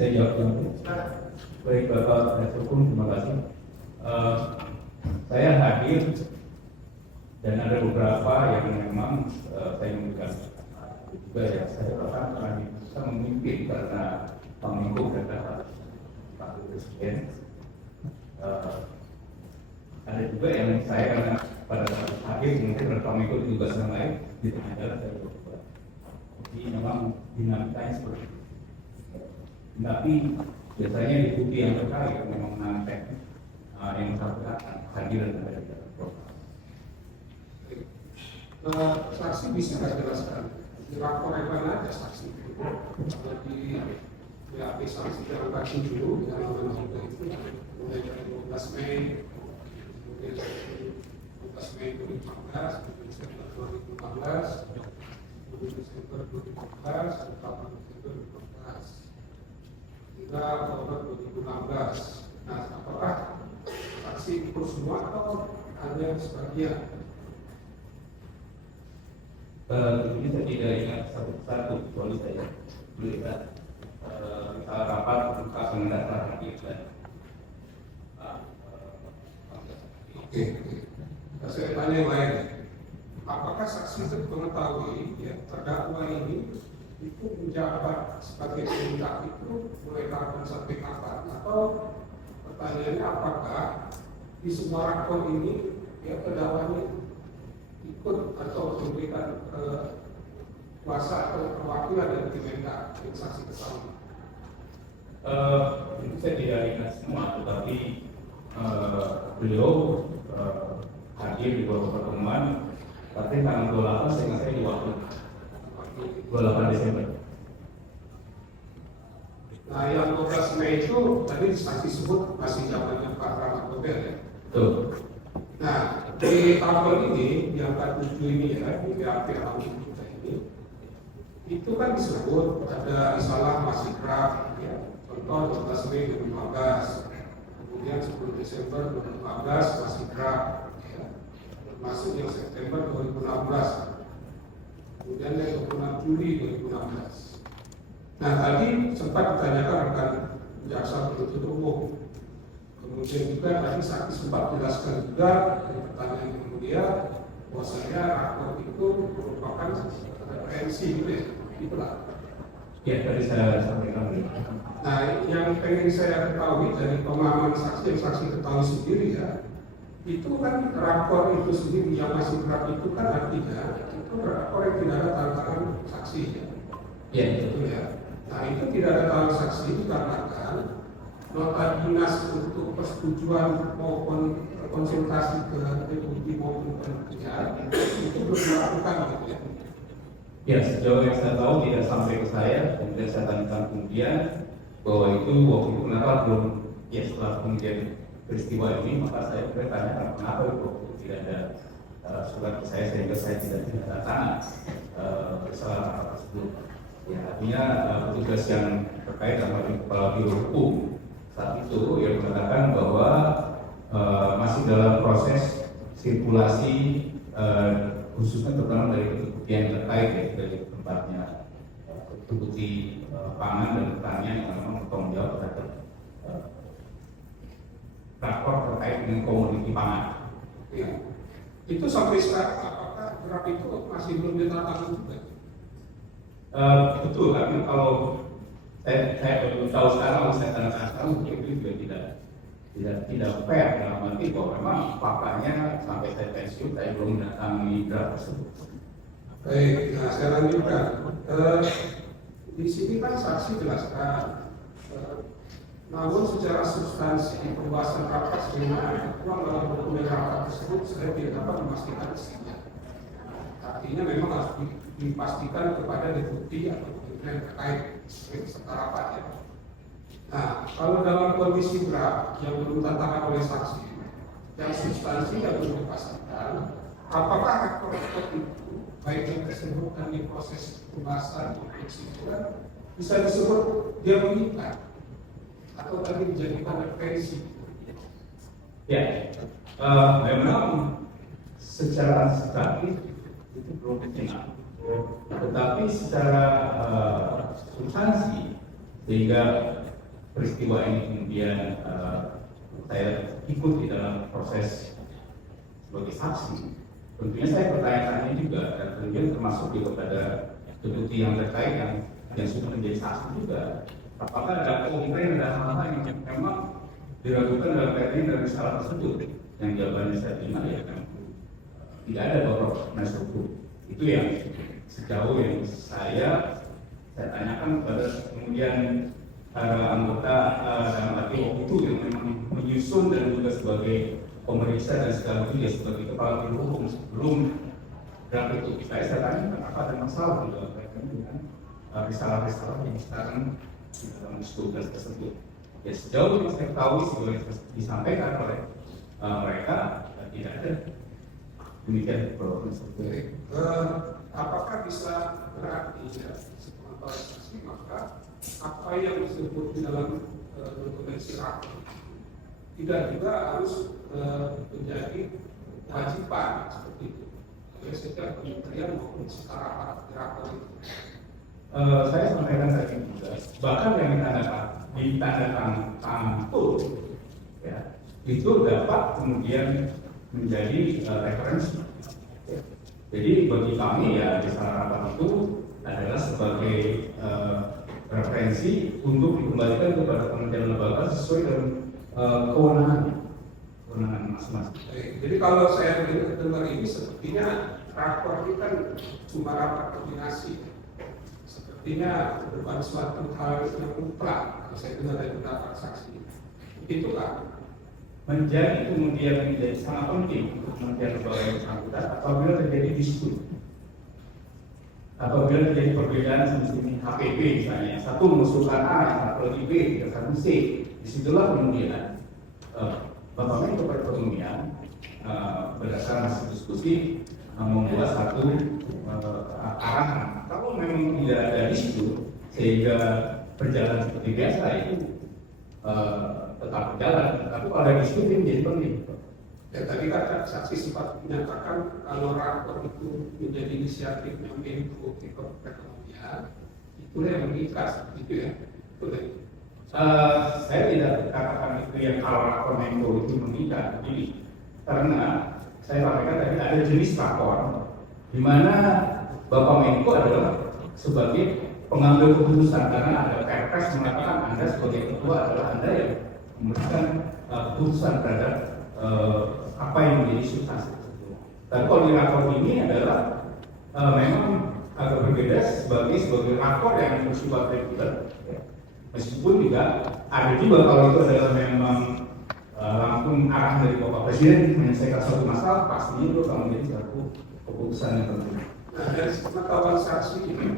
Saya jawab dulu. Baik Bapak Penasihat Hukum, terima kasih. Saya hadir dan ada beberapa yang memang saya memberikan juga ya saya bahkan karena bisa memimpin karena Pak Menko dan Pak Presiden. Ada juga yang saya karena pada saat akhir mungkin Pak Menko juga sedang lain di tengah jalan saya berubah. Jadi memang dinamikanya seperti itu. Tapi biasanya di bukti yang terkait memang menang teknis yang bersangkutan hadir dan ada di dalam proses. Saksi bisa nggak jelaskan di rapor yang mana ada saksi kalau di BAP saksi dalam bagi dulu yang nama juga itu mulai dari 12 Mei kemudian 12 Mei 2015 Desember 2015 Desember 2015 Oktober 2015 hingga Oktober 2016. Nah, apakah saksi ikut semua atau hanya sebagian? Ini saya tidak ingat satu-satu kecuali saya melihat kita rapat buka pengendaraan hadir dan Oke. Saya tanya yang lain. Apakah saksi itu mengetahui ya terdakwa ini itu menjabat sebagai penindak itu mulai kapan sampai kapan, atau pertanyaannya apakah di semua rakor ini ya terdakwanya ikut atau memberikan kuasa atau perwakilan dari Kemendak yang saksi ketahui? Itu saya tidak ingat semua, tetapi beliau hadir di beberapa pertemuan. Tapi tanggal 28 saya ingat saya di waktu 28 Desember. Nah, yang 12 Mei itu tadi saksi sebut masih zamannya Pak Rahmat Gobel ya. Betul. Nah, di tabel ini yang ke-7 ini ya, di BAP tahun kita ini, itu kan disebut ada risalah masih draft ya. Contoh 12 Mei 2015, kemudian 10 Desember 2015 masih draft ya. Termasuk yang September 2016, kemudian yang 26 Juli 2016. Nah, tadi sempat ditanyakan rekan jaksa penuntut umum. Kemudian juga tadi saksi sempat jelaskan juga dari pertanyaan yang mulia bahwasanya rapor itu merupakan referensi gitu ya, itulah. Ya, tadi saya sampaikan. Nah, yang pengen saya ketahui dari pemahaman saksi yang saksi ketahui sendiri ya, itu kan rapor itu sendiri yang masih draft itu kan artinya itu rapor yang tidak ada tanda tangan saksi ya. Ya, Betul ya. Nah, itu tidak ada tanda saksi itu dikarenakan nota dinas untuk persetujuan maupun konsultasi ke deputi maupun pekerjaan itu belum dilakukan gitu ya. ya, sejauh yang saya tahu tidak sampai ke saya, kemudian saya tanyakan kemudian bahwa itu waktu itu kenapa belum, ya setelah kemudian peristiwa ini maka saya bertanya kenapa itu tidak ada surat ke saya sehingga saya tidak tanda tangan kesalahan tersebut. Ya, artinya petugas yang terkait dengan kepala biro hukum saat itu yang mengatakan bahwa masih dalam proses sirkulasi khususnya terutama dari deputi yang terkait ya, dari tempatnya deputi pangan dan pertanian yang memang bertanggung jawab terhadap rapor terkait dengan komoditi pangan. Ya. Itu sampai sekarang apakah draft itu masih belum ditandatangani juga? Betul, karena kalau saya belum tahu sekarang, saya tanyakan sekarang mungkin itu juga tidak fair dalam arti bahwa memang faktanya sampai saya pensiun saya belum mendatangi draft tersebut. Baik, nah saya lanjutkan. Di sini kan saksi jelaskan, namun secara substansi pembahasan rapat sebagaimana tertuang dalam dokumen rapat tersebut saya tidak dapat memastikan isinya. Artinya memang harus dipastikan kepada deputi atau kementerian terkait serta rapat ya. Nah, kalau dalam kondisi draft yang belum ditandatangan oleh saksi, yang substansi yang belum dipastikan, apakah rekor-rekor itu baik yang disebutkan di proses pembahasan kesimpulan bisa disebut dia mengikat atau tadi dijadikan referensi? Ya, memang secara administratif itu belum final, tetapi secara substansi sehingga peristiwa ini kemudian saya ikut di dalam proses sebagai saksi, tentunya saya bertanya-tanya juga, dan kemudian termasuk juga kepada deputi yang terkait yang sudah menjadi saksi juga, apakah ada komplain dan hal-hal yang memang diragukan dalam kaitan dari salah tersebut. Yang jawabannya saya terima ya kan tidak ada bapak penasihat hukum. Itu yang sejauh yang saya tanyakan kepada kemudian anggota dalam arti itu yang memang menyusun dan juga sebagai pemeriksa dan sekaligus ya sebagai kepala biro hukum sebelum draft itu saya tanyakan apa ada masalah juga kaitan dengan risalah-risalah yang sekarang di dalam tugas tersebut. Ya sejauh yang saya tahu sebagai disampaikan oleh mereka tidak ada demikian proses. Apakah bisa berarti ya setelah saksi maka apa yang disebut di dalam dokumen sirah tidak juga harus menjadi kewajiban seperti itu oleh setiap kementerian maupun secara direktur itu. Saya sampaikan tadi juga bahkan yang ditandatangan pun ya itu dapat kemudian menjadi referensi. Jadi bagi kami ya risalah rapat itu adalah sebagai referensi untuk dikembalikan kepada kementerian lembaga sesuai dengan kewenangan masing-masing. Jadi kalau saya dengar ini sepertinya rapor ini kan cuma rapat koordinasi, sepertinya bukan suatu hal yang mutlak. Kalau saya dengar dari pendapat saksi, itu kan menjadi kemudian menjadi sangat penting untuk kementerian lembaga yang bersangkutan apabila terjadi dispute, apabila terjadi perbedaan semisal HPP misalnya, satu mengusulkan A, yang satu lagi B, yang satu C, disitulah kemudian Bapak Menko Perekonomian berdasarkan hasil diskusi membuat satu arahan. Kalau memang tidak ada dispute sehingga berjalan seperti biasa itu tetap berjalan, tapi kalau ada diskusi menjadi penting. Ya tadi kan saksi sempat menyatakan kalau rapor itu menjadi inisiatifnya Menko Perekonomian, itulah yang mengikat, gitu ya. Betul. Saya tidak katakan itu yang kalau rapor Menko itu mengikat, jadi karena saya sampaikan tadi ada jenis rapor di mana Bapak Menko adalah sebagai pengambil keputusan karena ada Perpres mengatakan Anda sebagai ketua adalah Anda yang memberikan keputusan terhadap apa yang menjadi substansi tersebut. Tapi kalau di rapor ini adalah memang agak berbeda sebagai rapor yang bersifat reguler, ya. Meskipun juga ada juga kalau itu adalah memang langsung arahan dari Bapak Presiden menyelesaikan suatu masalah, pastinya itu akan menjadi satu keputusan yang penting. Nah dari pengetahuan saksi ini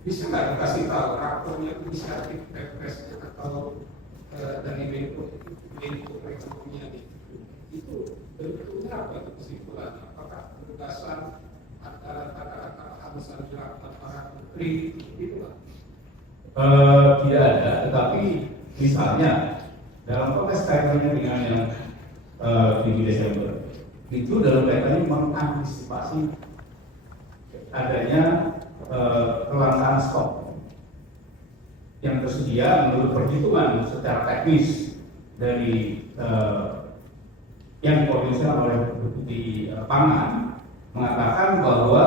bisa nggak dikasih tahu rapornya inisiatif Perpresnya atau dari Menko Perekonomian itu bentuknya apa itu kesimpulannya? Apakah penugasan antara kata-kata halusan rapat para menteri itu lah? Tidak ada, tetapi misalnya dalam konteks kaitannya dengan yang 7 Desember itu dalam kaitannya mengantisipasi adanya kelangkaan stok yang tersedia menurut perhitungan secara teknis dari yang dikoordinasikan oleh Deputi Pangan mengatakan bahwa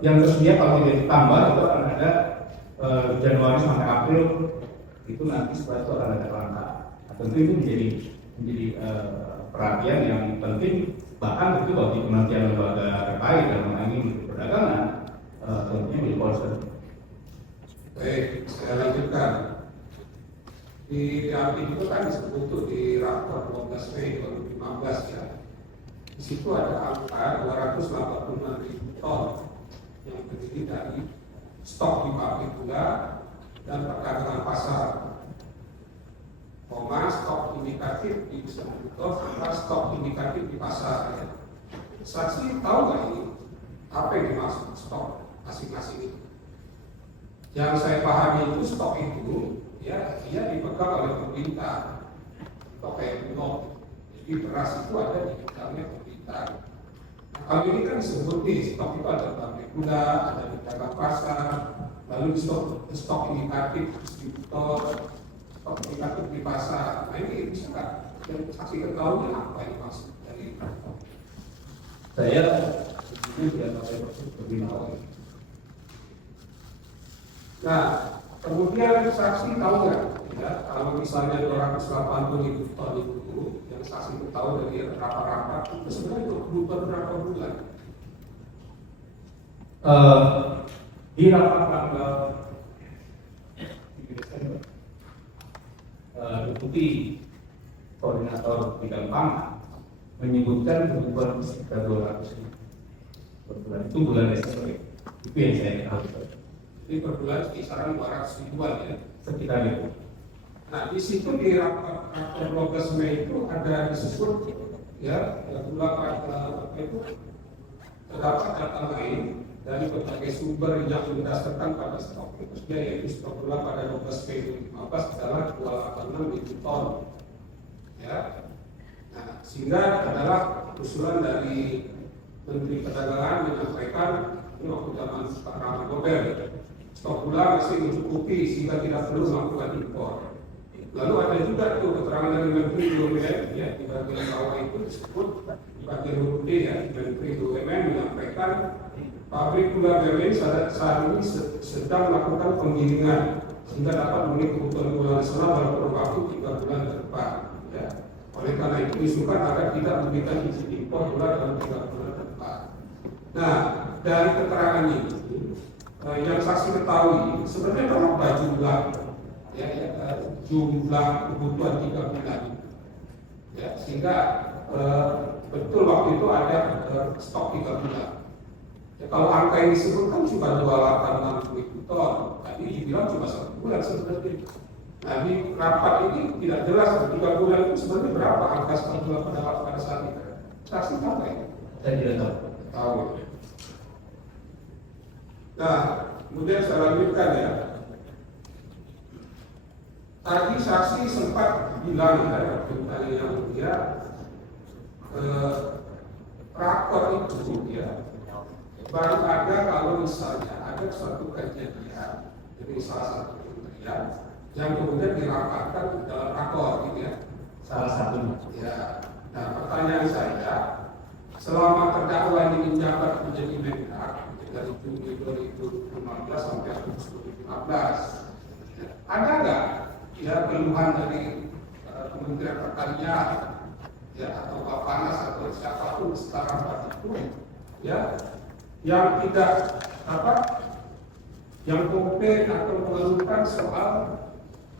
yang tersedia kalau tidak ditambah itu akan ada Januari sampai April itu nanti setelah itu akan ada kelangkaan. Nah, tentu itu menjadi perhatian yang penting bahkan itu bagi kementerian lembaga terkait dalam hal ini Menteri Perdagangan tentunya menjadi concern. Baik, saya lanjutkan. Di arti itu kan disebut di rapor 12 Mei 2015 ya. Di situ ada angka 286.000 ton yang terdiri dari stok di pabrik gula dan perdagangan pasar, stok indikatif di distributor serta stok indikatif di pasar. Ya. Saksi tahu nggak ini apa yang dimaksud stok masing-masing itu? Yang saya pahami itu stok itu ya dia dipegang oleh pemerintah, kayak bulog. Jadi beras itu ada di gudangnya pemerintah. Nah kalau ini kan disebut di stok itu ada pabrik gula, ada di pedagang pasar, lalu stok indikatif distributor, stok indikatif di pasar. Nah ini bisa nggak? Dan saksi ketahuan apa yang maksud dari Saya ini tidak pakai maksud berbina. Nah, kemudian saksi tahu nggak? Ya, kalau misalnya 280.000 ton itu, yang saksi itu tahu dari rapat-rapat itu sebenarnya untuk kebutuhan berapa bulan? Di rapat tanggal 3 Desember, Deputi Koordinator Bidang Pangan menyebutkan kebutuhan sekitar 200.000 per bulan. Itu bulan Desember. Itu yang saya ketahui. Jadi per bulan kisaran 200.000-an ya. Sekitar itu. Nah, di situ di rapat 12 Mei itu ada disebut ya gula pada itu terdapat data lain dari berbagai sumber yang berdasarkan pada stok khususnya yaitu stok gula pada 12 Mei 2015 adalah 286.000 ton. Ya. Nah, sehingga adalah usulan dari Menteri Perdagangan menyampaikan ini waktu zaman Pak Rahmat Gobel, stok gula masih mencukupi sehingga tidak perlu melakukan impor. Lalu ada juga tuh keterangan dari Menteri BUMN ya di bagian bawah itu disebut di bagian huruf D ya Menteri BUMN menyampaikan pabrik gula BUMN saat ini sedang melakukan penggilingan sehingga dapat memenuhi kebutuhan gula nasional dalam kurun waktu 3 bulan ke depan. Ya. Oleh karena itu diusulkan agar tidak memberikan izin impor gula dalam 3 bulan ke depan. Nah, dari keterangan ini yang saksi ketahui sebenarnya berapa jumlah jumlah kebutuhan 3 bulan ya, sehingga betul waktu itu ada stok 3 bulan ya, kalau angka yang disebutkan cuma 286.000 ton tadi dibilang cuma 1 bulan sebenarnya. Nah di rapat ini tidak jelas 3 bulan itu sebenarnya berapa angka stok gula pada saat itu. Saksi tahu ya? Saya tidak tahu. Tahu. Nah kemudian saya lanjutkan ya. Tadi saksi sempat bilang ya, waktu yang mulia, rakor itu ya baru ada kalau misalnya ada suatu kejadian dari salah satu kementerian yang kemudian dirapatkan dalam rakor gitu ya. Salah satunya. Ya. Nah pertanyaan saya, selama terdakwa ini menjabat menjadi Mendak dari Juni 2015 sampai Agustus 2015, ada nggak ya keluhan dari Kementerian Pertanian ya atau Bappenas atau siapapun setelah rapat itu ya yang tidak yang komplain atau mengeluhkan soal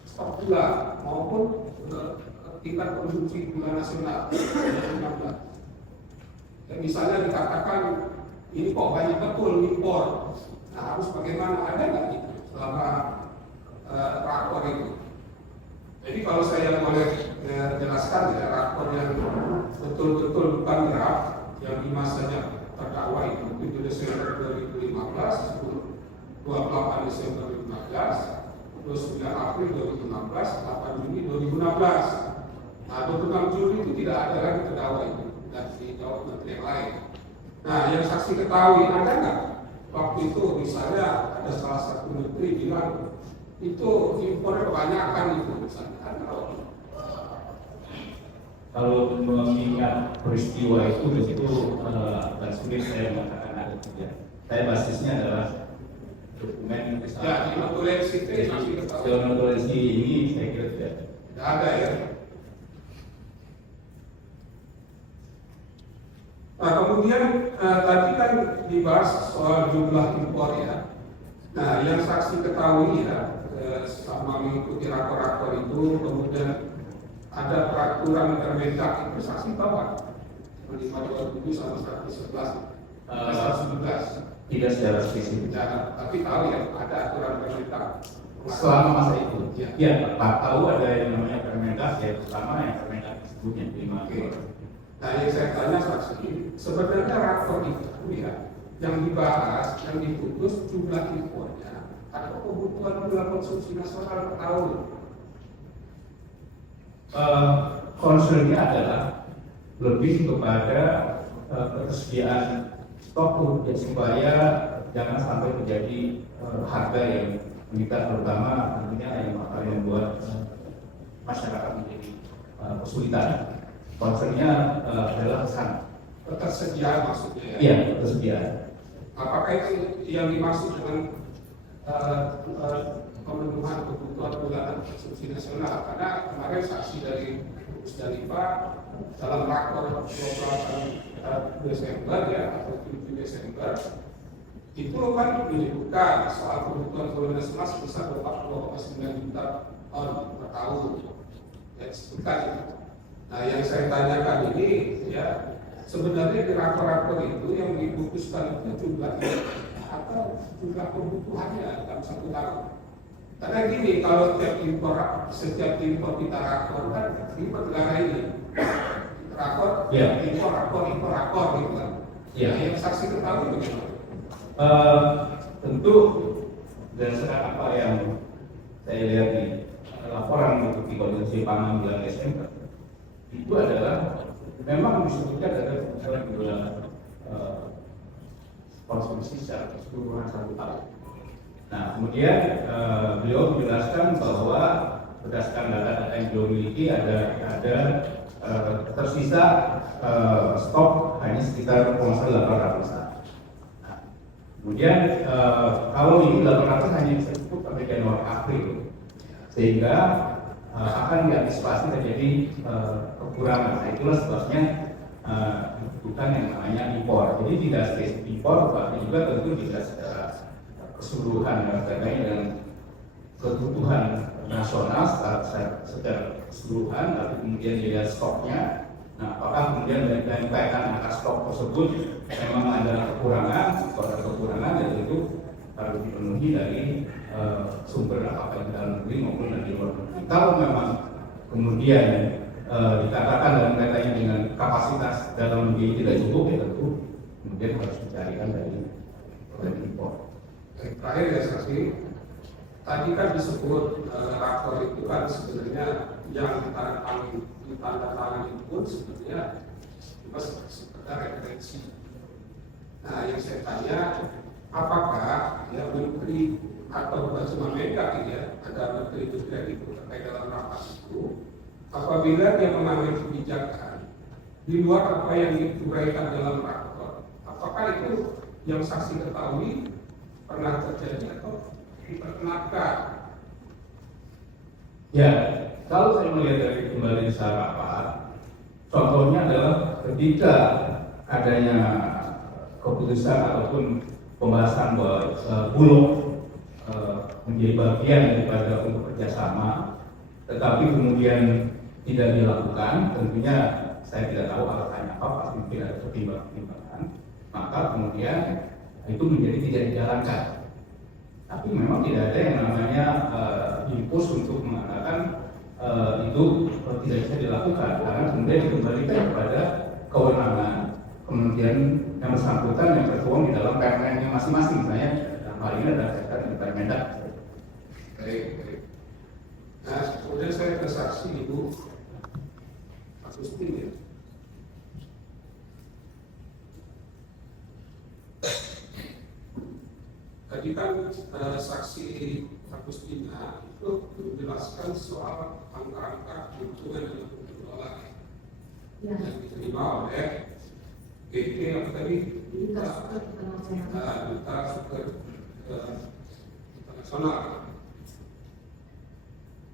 stok gula maupun tingkat konsumsi gula nasional. Ya, misalnya dikatakan ini kok banyak betul impor, nah harus bagaimana, ada nggak itu selama rakor itu? Jadi kalau saya boleh jelaskan ya, rakor yang betul-betul bukan draft yang di masanya terdakwa itu 7 Desember 2015, 28 Desember 2015, 29 April 2016, 8 Juni 2016. Nah 26 Juli itu tidak ada lagi terdakwa itu dan dijawab menteri yang lain. Nah yang saksi ketahui ada nggak waktu itu misalnya ada salah satu menteri bilang itu impornya kebanyakan itu misalnya. Kalau mengingat peristiwa itu agak sulit saya mengatakan ada tidak. Saya basisnya adalah dokumen Ya, di notulensi itu saksi ketahui. notulensi ini saya kira tidak ada ya. Nah kemudian tadi kan dibahas soal jumlah impor ya. Nah yang saksi ketahui ya selama mengikuti rakor-rakor itu kemudian ada peraturan Permendak itu saksi tahu kan? 527 sama 111 111 tidak secara spesifik. ya, tapi tahu ya ada aturan Permendak Selama masa itu, ya. ya Pak tahu ada yang namanya Permendak, ya pertama yang Permendak disebutnya 5. Oke. Nah yang saya tanya saksi, sebenarnya rakor itu ya yang dibahas, yang diputus jumlah impornya atau kebutuhan gula konsumsi nasional per tahun? Concernnya adalah lebih kepada ketersediaan stok ya, supaya jangan sampai terjadi harga yang meningkat, terutama tentunya yang akan membuat masyarakat menjadi kesulitan. Concernnya adalah kesan Ketersediaan maksudnya ya? Iya, ketersediaan. Apakah itu yang dimaksud dengan pemenuhan kebutuhan bulanan konsumsi nasional? Karena kemarin saksi dari Musdalifah dalam rakor 28 Desember ya atau 7 Desember itu kan menyebutkan soal kebutuhan bulanan nasional sebesar 40,9 juta ton per tahun. Ya, disebutkan itu. Nah, yang saya tanyakan ini ya sebenarnya di rakor-rakor itu yang diputuskan itu jumlahnya atau jumlah kebutuhannya dalam satu tahun. Karena gini, kalau setiap impor kita rakor kan impor negara ini rakor, impor rakor gitu kan. Yeah. Yang saksi ketahui bagaimana? Tentu berdasarkan apa yang saya lihat di laporan mengikuti koordinasi pangan bulan Desember itu adalah memang disebutkan ada kebutuhan gula konsumsi secara keseluruhan 1 tahun. Nah, kemudian beliau menjelaskan bahwa berdasarkan data-data yang beliau miliki ada tersisa stok hanya sekitar 800. Nah, kemudian kalau ini 800 hanya bisa cukup sampai Januari April, sehingga akan diantisipasi terjadi kekurangan. Nah, itulah sebabnya bukan yang namanya impor. Jadi tidak spesifik impor, tapi juga tentu tidak secara keseluruhan terkait dengan kebutuhan nasional secara keseluruhan, tapi kemudian dilihat stoknya. Nah, apakah kemudian dari kaitan angka stok tersebut memang ada kekurangan? Kalau ada kekurangan, ya tentu harus dipenuhi dari sumber apakah di dalam negeri maupun dari luar negeri. Kalau memang kemudian dikatakan dalam kaitannya dengan kapasitas dalam negeri tidak cukup, ya tentu kemudian harus dicarikan dari impor. Terakhir ya saksi, tadi kan disebut rakor itu kan sebenarnya yang ditandatangani itu pun sebenarnya cuma sekedar referensi. Nah, yang saya tanya, apakah ya menteri atau bukan cuma Mendak ya, ada menteri-menteri itu terkait dalam rapat itu, apabila dia mengambil kebijakan di luar apa yang diuraikan dalam rakor, apakah itu yang saksi ketahui pernah terjadi atau diperkenalkan? Ya, kalau saya melihat dari kembali secara rapat, contohnya adalah ketika adanya keputusan ataupun pembahasan bahwa Bulog menjadi bagian daripada untuk kerjasama, tetapi kemudian tidak dilakukan, tentunya saya tidak tahu alasannya apa, pasti tidak ada pertimbangan. Maka kemudian itu menjadi tidak dijalankan. Tapi memang tidak ada yang namanya impus untuk mengatakan itu tidak bisa dilakukan, karena kemudian dikembalikan kepada kewenangan kemudian yang bersangkutan yang tertuang di dalam permennya masing-masing. Misalnya dalam hal ini adalah kaitan dengan Permendak. Baik. Nah, kemudian saya ke saksi Ibu Agustin ya. Tadi kan saksi Agustina itu menjelaskan soal angka-angka keuntungan dalam bentuk dolar yang diterima oleh PT apa tadi? Duta Super Internasional.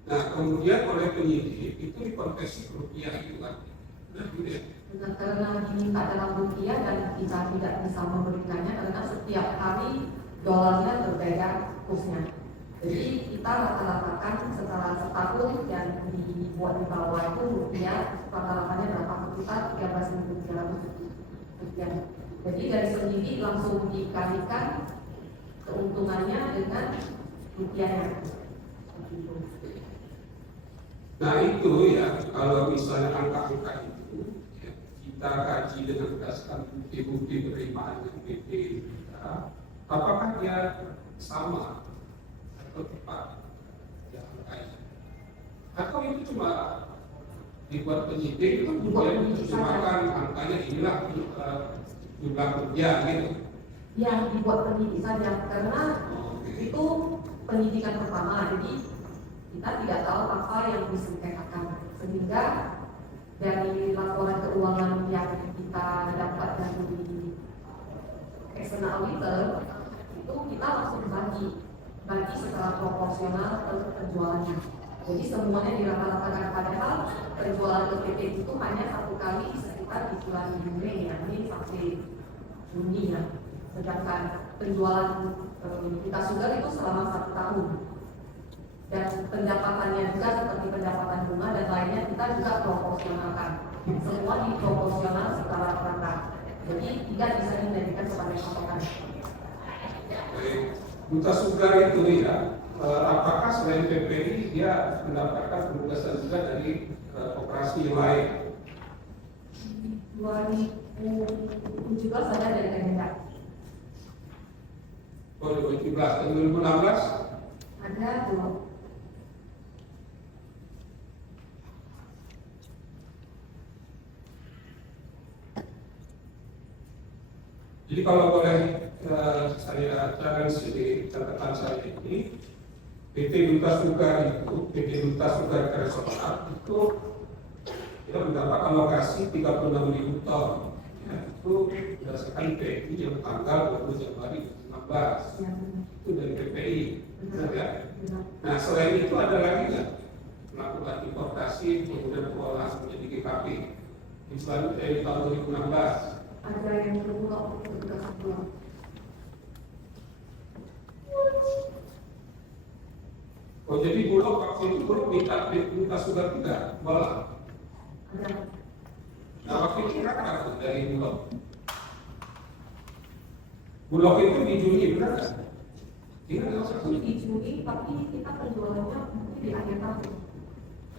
Nah, kemudian oleh penyidik itu dikonversi ke rupiah itu kan? Benar, karena diminta dalam rupiah dan kita tidak bisa memberikannya karena setiap hari dolarnya berbeda kursnya. Jadi kita rata-ratakan setelah setahun yang dibuat di bawah itu rupiah rata-ratanya berapa kita 13.300 rupiah. Jadi dari penyidik langsung dikalikan keuntungannya dengan rupiahnya. Nah itu ya, kalau misalnya angka-angka itu ya, kita kaji dengan berdasarkan bukti-bukti penerimaan yang BP kita, apakah dia sama atau tepat ya angkanya? Atau itu cuma dibuat penyidik, kemudian diterjemahkan angkanya inilah jumlah kerja gitu. Yang dibuat penyidik saja, karena Oke. itu penyidikan pertama, jadi kita tidak tahu apa yang disampaikan, sehingga dari laporan keuangan yang kita dapat dari external auditor itu kita langsung bagi secara proporsional ke penjualannya. Jadi semuanya dirata-ratakan, padahal penjualan ke PT itu hanya satu kali sekitar di bulan Juni ya, ini sampai Juni ya. Sedangkan penjualan kita sugar itu selama 1 tahun. Dan pendapatannya juga seperti pendapatan bunga dan lainnya kita juga proporsionalkan. Semua diproporsional secara rata. Jadi tidak bisa dijadikan sebagai patokan. Baik. Duta Sugar itu ya, apakah selain PPI dia mendapatkan penugasan juga dari operasi yang lain? 2017 saja dari Kemendak. Oh, 2017 dan 2016? Ada belum? Jadi kalau boleh saya challenge di catatan saya ini, PT Duta Sugar Internasional itu dia mendapat alokasi 36.000 ton. Ya, itu berdasarkan PPI yang tanggal 20 Januari 2016. Ya, Itu dari PPI. Benar ya? benar. Nah selain itu ada lagi nggak melakukan importasi kemudian pengolahan menjadi GKP di tahun 2016? Ada yang berbulok untuk tugas pulang. Oh jadi Bulog waktu itu Bulog minta Sugar juga bola. Ada. Nah waktu itu berapa tuh dari Bulog? Bulog itu di Juni benar nggak? Ingat nggak usah Di Juni, tapi kita penjualannya mungkin di akhir tahun.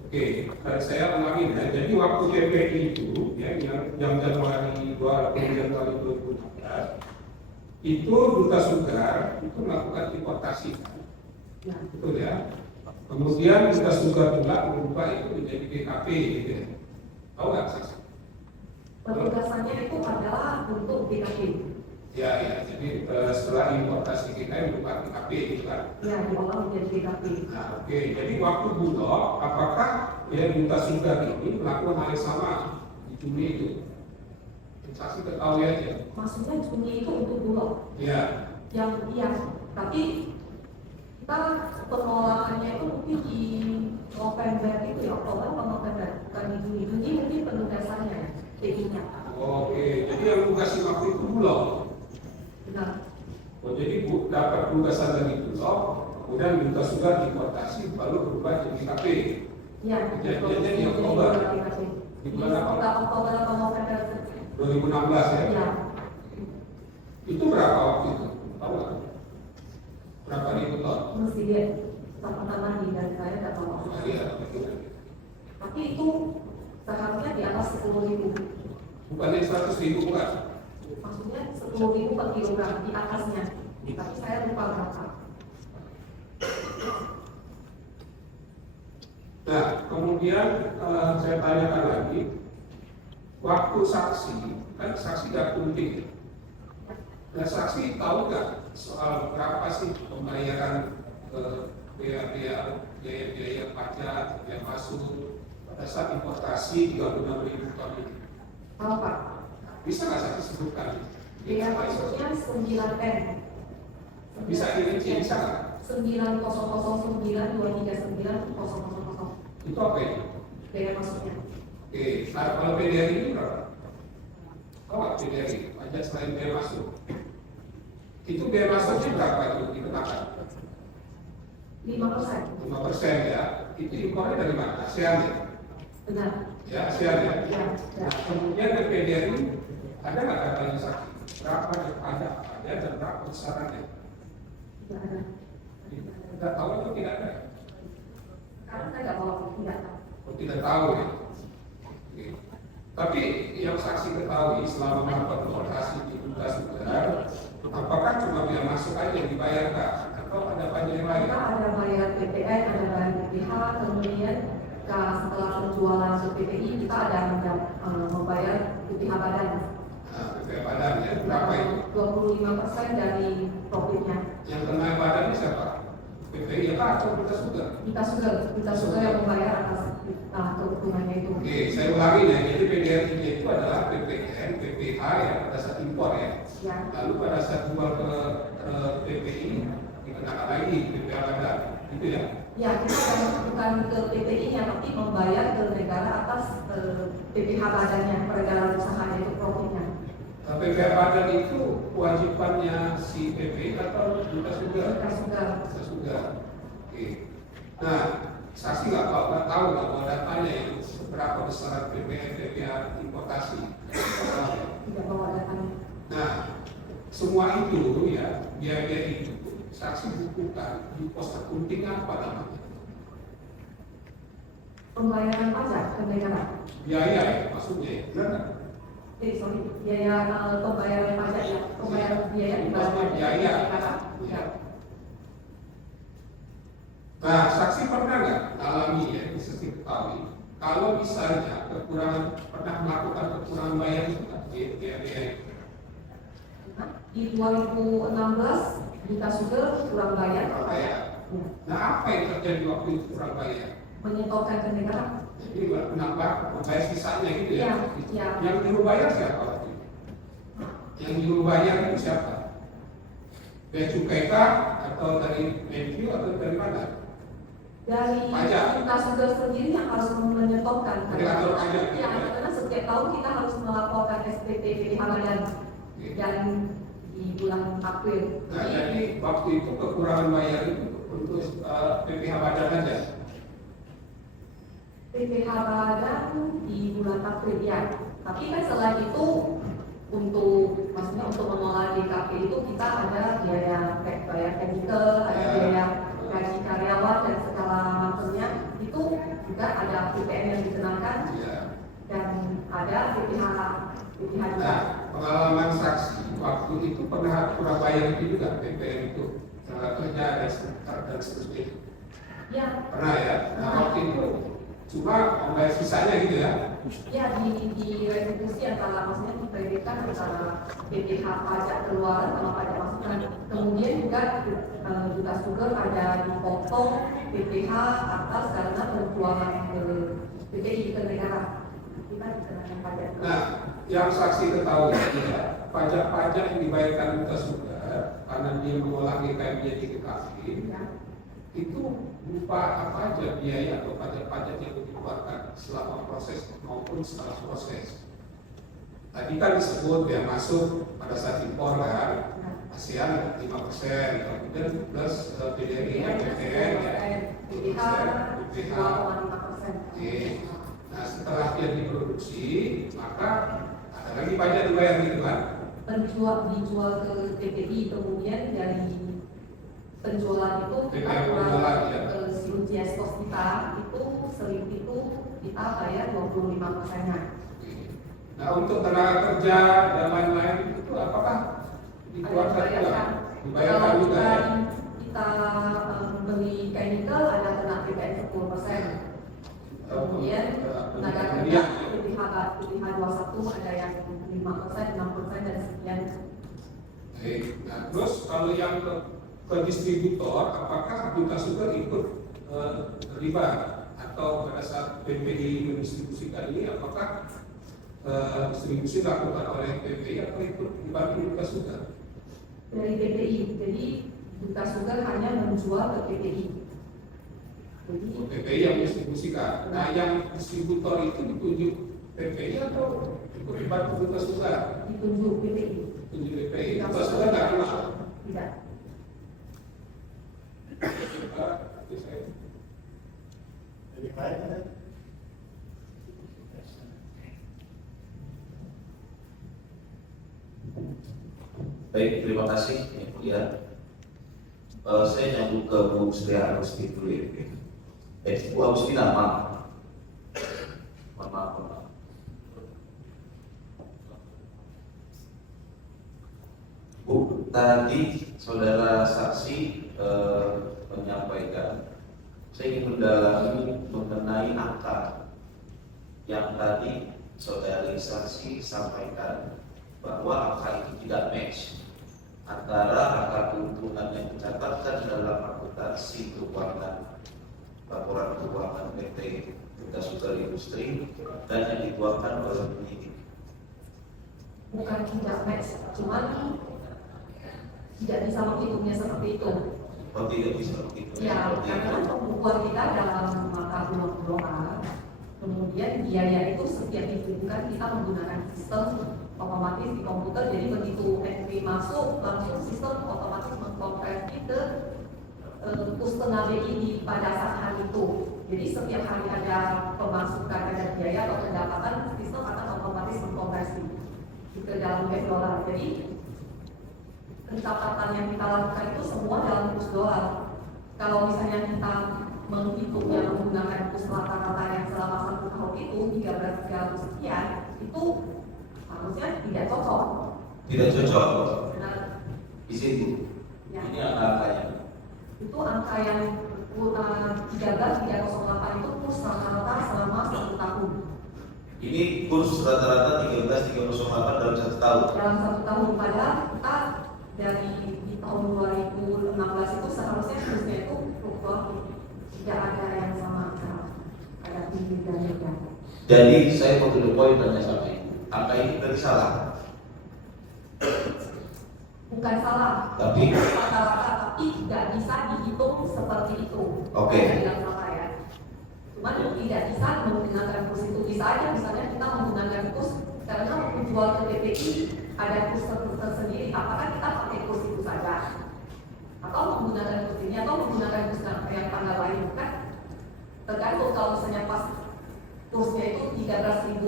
Oke, saya ulangi ya. Jadi waktu PPI itu ya yang Januari 2016 itu Duta Sugar itu melakukan importasi kan? Ya. Betul ya. Kemudian Duta Sugar pula berubah itu menjadi GKP gitu ya. Tahu nggak saksi? Penugasannya itu adalah untuk BKP. Ya, jadi setelah importasi kita berubah GKP gitu kan. Ya, diolah menjadi BKP. Nah, oke. Jadi waktu Bulog, apakah ya Duta Sugar ini melakukan hal yang sama di Juni itu? Saksi ketahui aja. Maksudnya Juni itu untuk Bulog. Ya. Yang iya, tapi kita pengolahannya itu mungkin di November itu ya, Oktober atau November, bukan di Juni. Juni mungkin penugasannya, TI-nya. Oke. Jadi yang tugasin waktu itu Bulog. Benar. Oh, jadi dapat penugasan dari Bulog, kemudian Duta Sugar importasi, lalu berubah jadi GKP. Iya. Kejadiannya di Oktober. Di bulan apa? Oktober atau November. 2016 ya. Iya. Itu berapa waktu itu? Tahu nggak? Berapa ribu ton? Mesti lihat sama-sama di dari saya nggak tahu. Iya. Tapi itu seharusnya di atas 10.000. Bukannya 100.000 bukan? Maksudnya 10.000 per kilogram di atasnya. Tapi saya lupa berapa. Nah, kemudian saya tanyakan lagi, waktu saksi, kan saksi gak penting. Nah, saksi tahu nggak soal berapa sih pembayaran biaya pajak yang masuk pada saat importasi 36.000 ton ini? Tahu Pak? Bisa nggak saksi sebutkan? Biaya masuknya 9M. Bisa dirinci, bisa nggak? 900923900. Itu apa itu? Biaya masuknya. Oke, nah, kalau PDRI ini berapa? Tahu nggak PDRI? Pajak selain biaya masuk. Itu biaya masuknya berapa itu dikenakan? 5%. 5% ya. Itu impornya dari mana? ASEAN ya? Benar. Ya, ASEAN ya. Ya. Nah, kemudian dari PDRI ada nggak datanya saksi? Berapa pajak ada dan berapa besarannya? Tidak ada. Tidak tahu itu tidak ada. Karena saya nggak bawa tidak tahu. Oh, tidak tahu ya. Oke. Tapi yang saksi ketahui selama melakukan transaksi di Duta Sugar, apakah cuma biaya masuk aja yang dibayarkan atau ada pajak yang lain? Kita ada bayar PPN, ada bayar BPH, kemudian ketika setelah penjualan ke PPI kita ada membayar PPh badan. Nah, PPh badan ya, berapa itu? 25% dari profitnya. Yang kena badan siapa? PPI ya atau kita sudah yang membayar atas keuntungannya itu. Oke, saya ulangi ya. Jadi PDRI itu adalah PPN, PPH ya pada saat impor ya. Ya. Lalu pada saat jual ke PPI dikenakan lagi PPh badan, gitu ya? Ya, kita bukan ke PPI-nya, tapi membayar ke negara atas PPh badannya, peredaran usahanya itu profitnya. PPh badan itu kewajibannya si PPI atau kita sudah? Kita sudah. Oke. Nah, saksi nggak tahu nggak bahwa datanya itu berapa besar PPh importasi? Tidak bawa datanya. Nah, semua itu ya biaya itu saksi bukukan di pos akunting apa namanya? Pembayaran pajak ke negara. Biaya ya maksudnya ya, benar nggak? Biaya pembayaran pajak ya, pembayaran biaya di biaya. Ya. Nah, saksi pernah nggak alami ya, bisa diketahui kalau misalnya pernah melakukan kekurangan bayar itu nggak biaya. Di 2016 kita sudah kurang bayar. Nah, apa yang terjadi waktu itu kurang bayar? Menyetorkan ke negara. Jadi menambah membayar sisanya gitu ya. Ya. Yang nyuruh bayar siapa waktu itu? Yang nyuruh bayar itu siapa? Bea Cukai kah? Atau dari Menkyu atau dari mana? Dari pajak. kita sudah sendiri yang harus menyetorkan. Dari pajak. Ya, karena setiap tahun kita harus melaporkan SPT PPh badan yang di bulan April. Nah, jadi waktu itu kekurangan bayar itu untuk PPh badan aja. PPh badan di bulan April ya. Tapi kan selain itu untuk mengolah DKP itu kita ada biaya bayar chemical, ada biaya gaji karyawan dan segala macamnya itu juga ada PPN yang dikenakan dan ada PPh juga. Nah, pengalaman saksi waktu itu pernah kurang bayar itu juga PPN itu tenaga kerja dan seterusnya. Ya. Pernah ya. Nah, waktu itu cuma membayar sisanya gitu ya. Ya, di restitusi antara maksudnya dikreditkan antara PPh pajak keluaran sama pajak masukan. Kemudian juga sudah ada dipotong PPh atas karena penjualan ke PPI ke negara. Kita dikenakan pajak. Nah, yang saksi ketahui ya, pajak-pajak yang dibayarkan kita sudah karena dia mengolah GKM di GKP itu berupa apa aja biaya atau pajak-pajak yang dikeluarkan selama proses maupun setelah proses. Tadi kan disebut yang masuk pada saat impor kan, ASEAN 5%, kemudian plus PDRI, PPN, PPh 2,5%. Nah, setelah dia diproduksi, maka ada lagi pajak dibayar gitu kan? Dijual ke PPI, kemudian dari penjualan itu kita penjualan, ya. ke CUGS kos kita itu selip itu kita bayar 25%-nya. Nah, untuk tenaga kerja dan lain-lain itu apakah dikeluarkan juga? Dibayarkan juga ya? Kita beli chemical ada kena PPN 10%. Kemudian tenaga kerja PPh 21 ada yang 5%, 6% dan sekian. Nah, terus kalau yang ke distributor, apakah Duta Sugar ikut terlibat atau pada saat PPI mendistribusikan ini, apakah distribusi dilakukan oleh PPI atau ikut dibantu Duta Sugar? Dari PPI, jadi Duta Sugar hanya menjual ke PPI. Jadi PPI yang distribusikan. Nah, yang distributor itu ditunjuk PPI atau ikut dibantu Duta Sugar? ditunjuk PPI. Ditunjuk PPI. Duta Sugar nggak kenal? Tidak. Lebih baik ada. Baik, terima kasih yang mulia. Saya nyambung ke Bu Sri Agustin dulu ya. Bu Agustina, maaf. Maaf. Bu, tadi saudara saksi menyampaikan Saya ingin mendalami mengenai angka yang tadi saudara saksi sampaikan bahwa angka itu tidak match antara angka keuntungan yang dicatatkan dalam akuntansi keuangan laporan keuangan PT Bunda Sugeng Industri dan yang dituangkan oleh penyidik. Bukan tidak match, cuman tidak bisa menghitungnya seperti itu. Oh, tidak bisa begitu. Ya, Seperti itu. karena pembukuan kita dalam mata uang, kemudian biaya itu setiap dihitungkan kita menggunakan sistem otomatis di komputer. Jadi begitu entry masuk, langsung sistem otomatis mengkonversi ke kustoner BI pada saat hari itu. Jadi setiap hari ada pemasukan, ada biaya atau pendapatan, sistem akan otomatis mengkonversi ke dalam US dollar. Jadi pencatatan yang kita lakukan itu semua dalam kurs dolar. Kalau misalnya kita menghitungnya menggunakan kurs rata-rata yang selama 1 tahun itu 13.300 sekian, itu harusnya tidak cocok. Tidak cocok. Nah, Di situ. ya, Ini angka-angkanya. itu angka yang 13.308 itu kurs rata-rata selama 1 tahun. Ini kurs rata-rata 13.308 dalam 1 tahun. Dalam 1 tahun, padahal kita dari di tahun 2016 itu seharusnya kursnya itu fluktuatif, tidak ada yang sama, ada tinggi dan rendah. Jadi saya mau to the point tanya sama ibu. Angka ini berarti salah. Bukan salah, Tapi rata-rata, tapi tidak bisa dihitung seperti itu. Oke. Saya bilang salah ya. Cuman tidak bisa menggunakan kurs itu. Bisa aja misalnya kita menggunakan kurs karena menjual ke PPI ada kurs tersendiri. Apakah kita pakai kurs itu saja? Atau menggunakan kurs ini atau menggunakan kurs yang tanggal lain kan? Tergantung. Kalau misalnya pas kursnya itu 13.500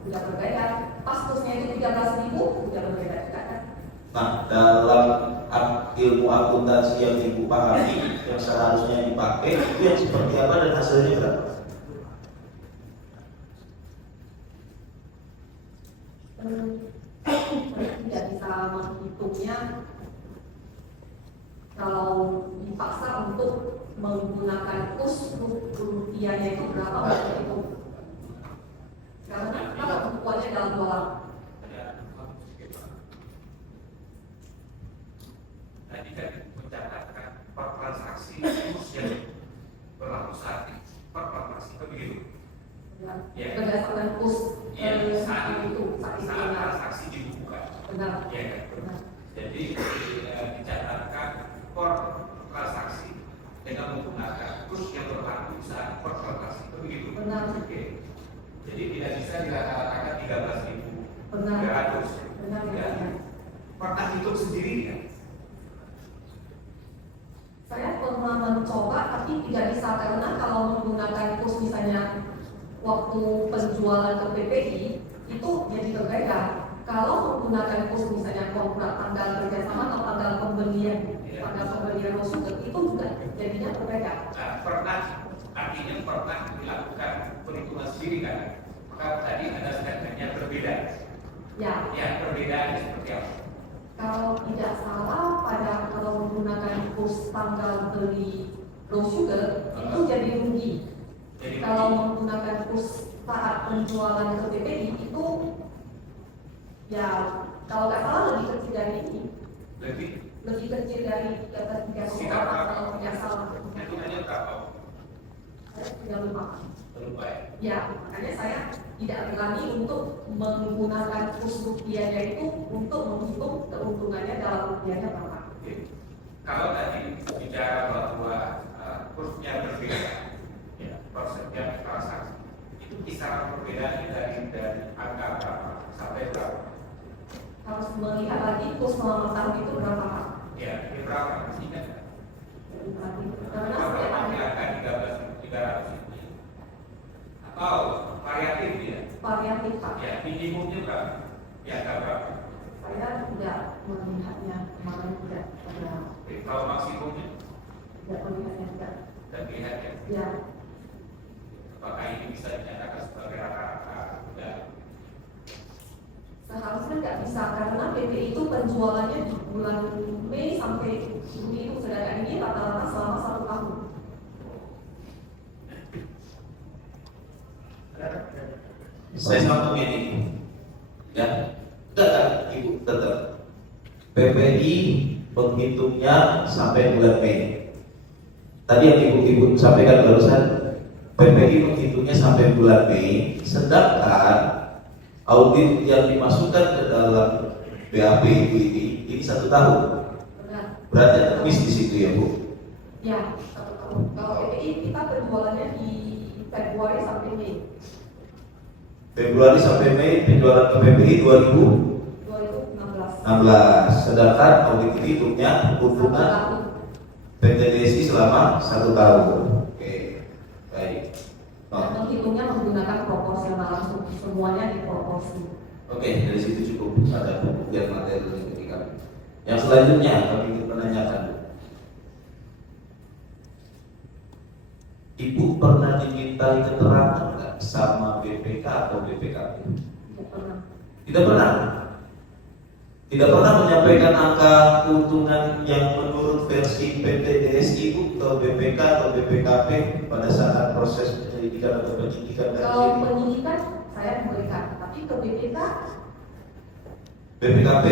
sudah berbeda, pas kursnya itu 13.000 sudah berbeda juga kan? nah, dalam ilmu akuntansi yang ibu pahami yang seharusnya dipakai itu yang seperti apa dan hasilnya berapa? Tidak bisa menghitungnya kalau dipaksa untuk menggunakan kurs rupiahnya itu berapa untuk itu, karena kita pembukuannya dalam dolar. Tadi kan mencatatkan per transaksi kurs yang berlaku saat ini, per transaksi kan begitu. Ya. Berdasarkan kurs Yang saat itu saat benar. transaksi dibukukan. Benar. Ya kan? Benar. Jadi dicatatkan per transaksi dengan menggunakan kurs yang berlaku saat per transaksi itu begitu. Benar. Oke. Jadi tidak bisa dirata-ratakan 13.300. Benar. Benar. Ya. Pernah hitung sendiri kan? Saya pernah mencoba tapi tidak bisa karena kalau menggunakan kurs misalnya waktu penjualan ke PPI itu jadi berbeda. Kalau menggunakan kurs misalnya kontrak tanggal kerjasama atau tanggal pembelian, Rosuke itu juga jadinya berbeda. Nah, artinya pernah dilakukan perhitungan sendiri kan? Maka tadi ada statementnya berbeda. Ya, Ya, perbedaannya seperti apa? kalau tidak salah pada kalau menggunakan kurs tanggal beli Rosuke itu jadi rugi. Jadi Kalau menggunakan kurs saat penjualan ke PPI itu ya kalau nggak salah lebih kecil dari ini, lebih kecil dari 13.300 kalau tidak salah. hitungannya berapa? Saya tidak lupa. Lupa ya? Ya, makanya saya tidak berani untuk menggunakan kurs rupiahnya itu untuk menghitung keuntungannya dalam rupiahnya berapa. Oke. Kalau tadi bicara bahwa kursnya berbeda, ya, per setiap transaksi, itu kisaran perbedaannya dari angka berapa sampai berapa? Harus melihat lagi kurs selama tahun itu berapa. Ya, ini berapa? Masih ingat nggak? Karena Berapa setiap di ada angka 13.300 ini? Atau variatif ya? variatif Pak. Ya, minimumnya berapa? Di angka berapa? Saya tidak melihatnya kemarin tidak ada, Oke, kalau maksimumnya tidak melihatnya tidak. dan lihat ya, Ya, apakah ini bisa dinyatakan sebagai rata-rata? Tidak. seharusnya nggak bisa karena PT itu penjualannya di bulan Mei sampai Juni itu, sedangkan ini rata-rata selama 1 tahun. Saya sambung ini, ya. Udah kan, Ibu tetap. PPI menghitungnya sampai bulan Mei. Tadi yang Ibu sampaikan barusan, PPI menghitungnya sampai bulan Mei, sedangkan audit yang dimasukkan ke dalam BAP Ibu ini 1 tahun. Benar. Berarti ada miss di situ ya Bu. Ya, 1 tahun. Kalau PPI kita penjualannya di Februari sampai Mei Februari sampai Mei penjualan ke PPI 2016. 2016. Sedangkan audit ini hitungnya 1 keuntungan tahun. PT DSI selama 1 tahun. Oke, baik. Dan menghitungnya menggunakan proporsional langsung, semuanya diproporsi. Oke, dari situ cukup ada pembuktian materi bagi kami. Yang selanjutnya kami ingin menanyakan, Ibu pernah dimintai keterangan nggak sama BPK atau BPKP? Tidak pernah. Tidak pernah. Tidak pernah menyampaikan angka keuntungan yang menurut versi PT DSI Bu ke BPK atau BPKP pada saat proses penyelidikan atau penyidikan dari Kalau sini. penyidikan saya memberikan, tapi ke BPK BPKP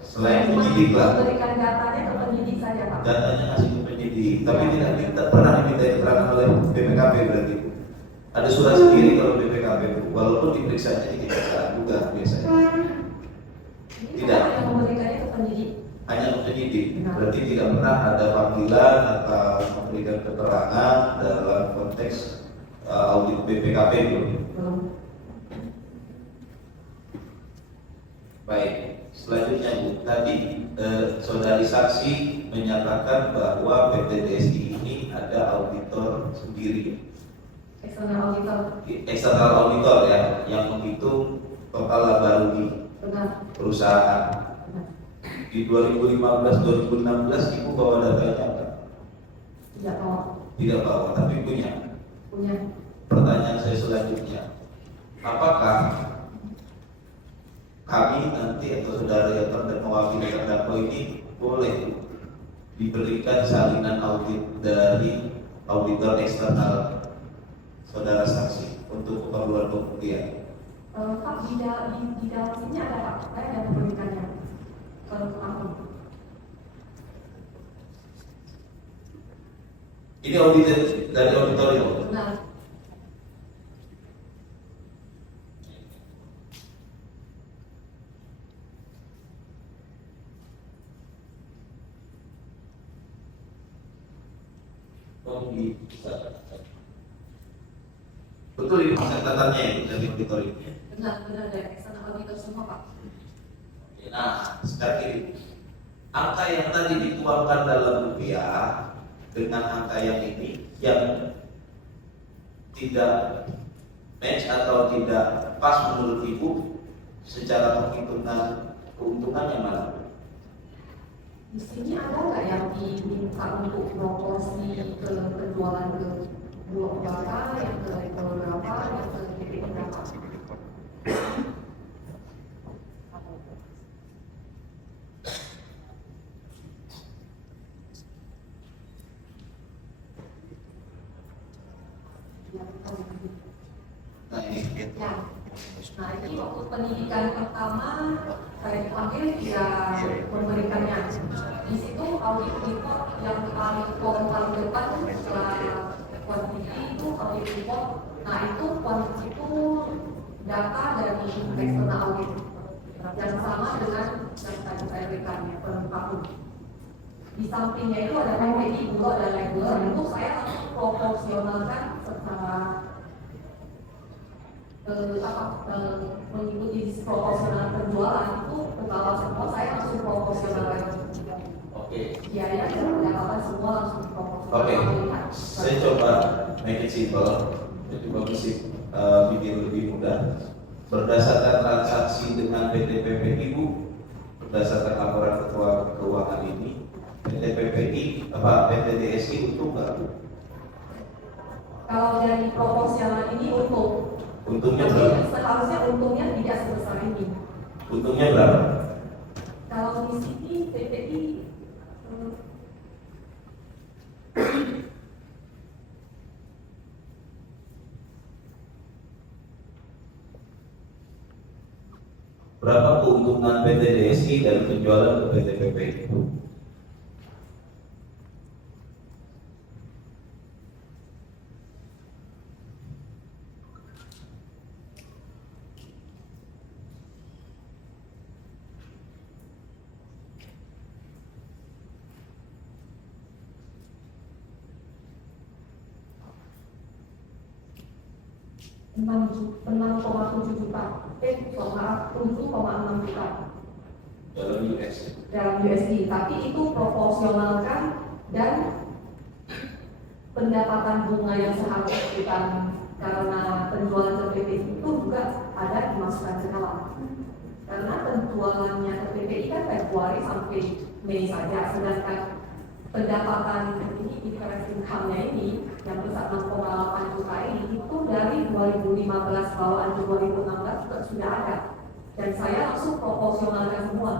selain penyidik lah, memberikan datanya ke penyidik saja Pak. datanya ngasih ke penyidik, tapi tidak pernah diminta keterangan oleh BPKP berarti Bu. Ada surat sendiri kalau BPKP Bu, walaupun diperiksanya di kejaksaan juga biasanya. Ini Tidak. saya yang memberikannya ke penyidik. Hanya penyidik, berarti tidak pernah ada panggilan atau memberikan keterangan dalam konteks audit BPKP Bu. Belum. Baik, selanjutnya Bu, tadi saudari saksi menyatakan bahwa PT DSI ini ada auditor sendiri, Eksternal auditor. eksternal auditor ya, yang menghitung total laba rugi Benar. perusahaan. Benar. Di 2015-2016 Ibu bawa datanya enggak? Tidak bawa. Tidak bawa, tapi punya. Punya. Pertanyaan saya selanjutnya, apakah kami nanti atau saudara yang mewakili terdakwa ini boleh diberikan salinan audit dari auditor eksternal saudara saksi untuk keperluan pembuktian? Pak, di dalam sini ada Pak, saya ada memberikannya ke aku. Ini audit dari auditornya. Benar. Betul ini catatannya itu dari auditor ini. Benar dari eksternal auditor semua Pak. Nah, sekarang ini angka yang tadi dituangkan dalam rupiah dengan angka yang ini yang tidak match atau tidak pas menurut Ibu secara penghitungan keuntungan yang mana? Di sini ada nggak yang diminta untuk proporsi ke penjualan ke Bulog berapa, yang ke level berapa, yang ke PPI berapa? Nah ini Ya. Nah ini waktu pendidikan pertama saya dipanggil ya memberikannya. Di situ audit report yang paling depan setelah kuantiti itu audit report. Nah itu kuantiti itu data dari eksternal audit yang sama dengan yang tadi saya berikan ya pelengkapnya. Di sampingnya itu ada PPI, Bulog dan label. Itu saya langsung proporsionalkan secara mengikuti proporsional penjualan itu ke bawah semua, saya langsung proporsional lagi. oke. Biaya dan pendapatan semua langsung proporsional. Oke, saya coba make it simple, saya coba bisik bikin lebih mudah. Berdasarkan transaksi dengan PT PPI Bu, berdasarkan laporan ketua keuangan ini, PT PPI PT DSI untung nggak Bu? Kalau dari proporsional ini untung. Untungnya Tapi berapa? seharusnya untungnya tidak sebesar ini. Untungnya berapa? Kalau di sini PPI keuntungan PT DSI dari penjualan ke PT PPI. Enam 6,7 juta, 7,6 juta Dalam US. dalam USD, tapi itu proporsionalkan dan pendapatan bunga yang seharusnya bukan karena penjualan ke PPI itu juga ada dimasukkan ke dalam. Karena penjualannya ke PPI kan Februari sampai Mei saja, sedangkan pendapatan ini difference income-nya ini yang besar 6,8 juta ini itu dari 2015 bawaan ke 2016 juga sudah ada, dan saya langsung proporsionalkan semua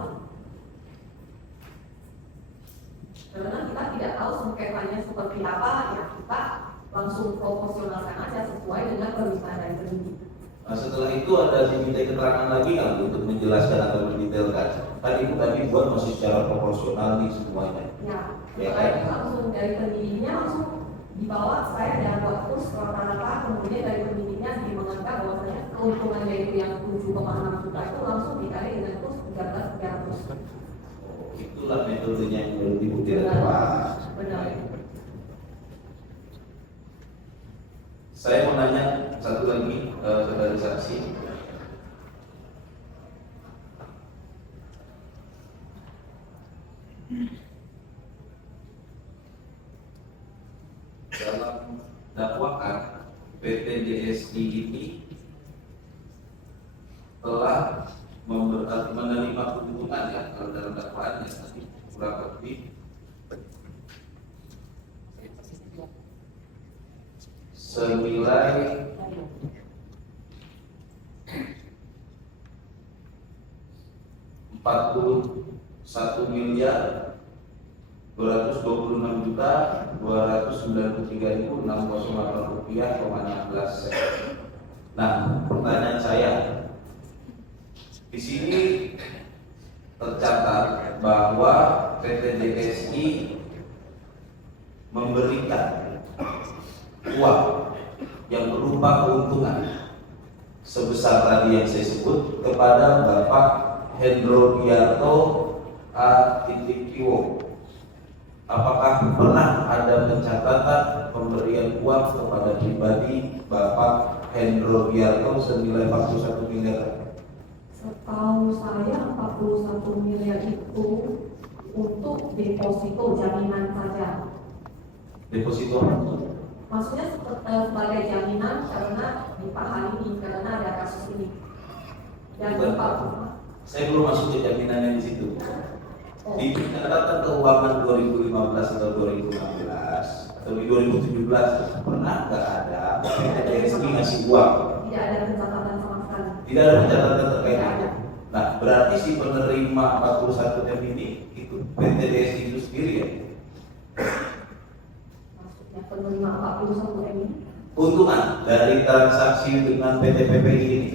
karena kita tidak tahu sengketanya seperti apa, ya kita langsung proporsionalkan aja sesuai dengan permintaan dari penyidik. Nah, setelah itu ada diminta keterangan lagi nggak untuk menjelaskan atau mendetailkan? Kan itu tadi buat masih secara proporsional nih semuanya. Ya, Ya, setelah itu langsung dari penyidiknya langsung dibawa saya dan buat kurs rata-rata, kemudian dari penyidiknya menganggap bahwasanya keuntungan yaitu yang 7,6 juta itu langsung dikali dengan kurs 13.300. Itulah metodenya yang baru dibuktikan. Wah. Benar. Saya mau nanya satu lagi, saudara saksi. Dalam dakwaan PT DSI ini telah menerima keuntungan ya, kalau dalam dakwaannya tadi kurang lebih senilai 41.226.293.608 rupiah,16 sen. Nah, pertanyaan saya di sini tercatat bahwa PT DSI memberikan uang yang berupa keuntungan sebesar tadi yang saya sebut kepada Bapak Hendro Biarto A.Iwo. Apakah pernah ada pencatatan pemberian uang kepada pribadi Bapak Hendro Biarto senilai 41 miliar? Setahu saya 41 miliar itu untuk deposito jaminan saja. Deposito apa? Maksudnya sebagai jaminan karena dipahami ini, karena ada kasus ini. Dan Saya belum masuk ke jaminannya di situ. Oh. Di catatan keuangan 2015 atau 2016 atau di 2017 pernah nggak ada PT DSI ngasih uang? Tidak ada pencatatan sama sekali. Tidak ada pencatatan terkait itu. Nah, berarti si penerima 41 M ini itu PT DSI itu sendiri ya? Maksudnya penerima 41 M ini Keuntungan dari transaksi dengan PT PPI ini.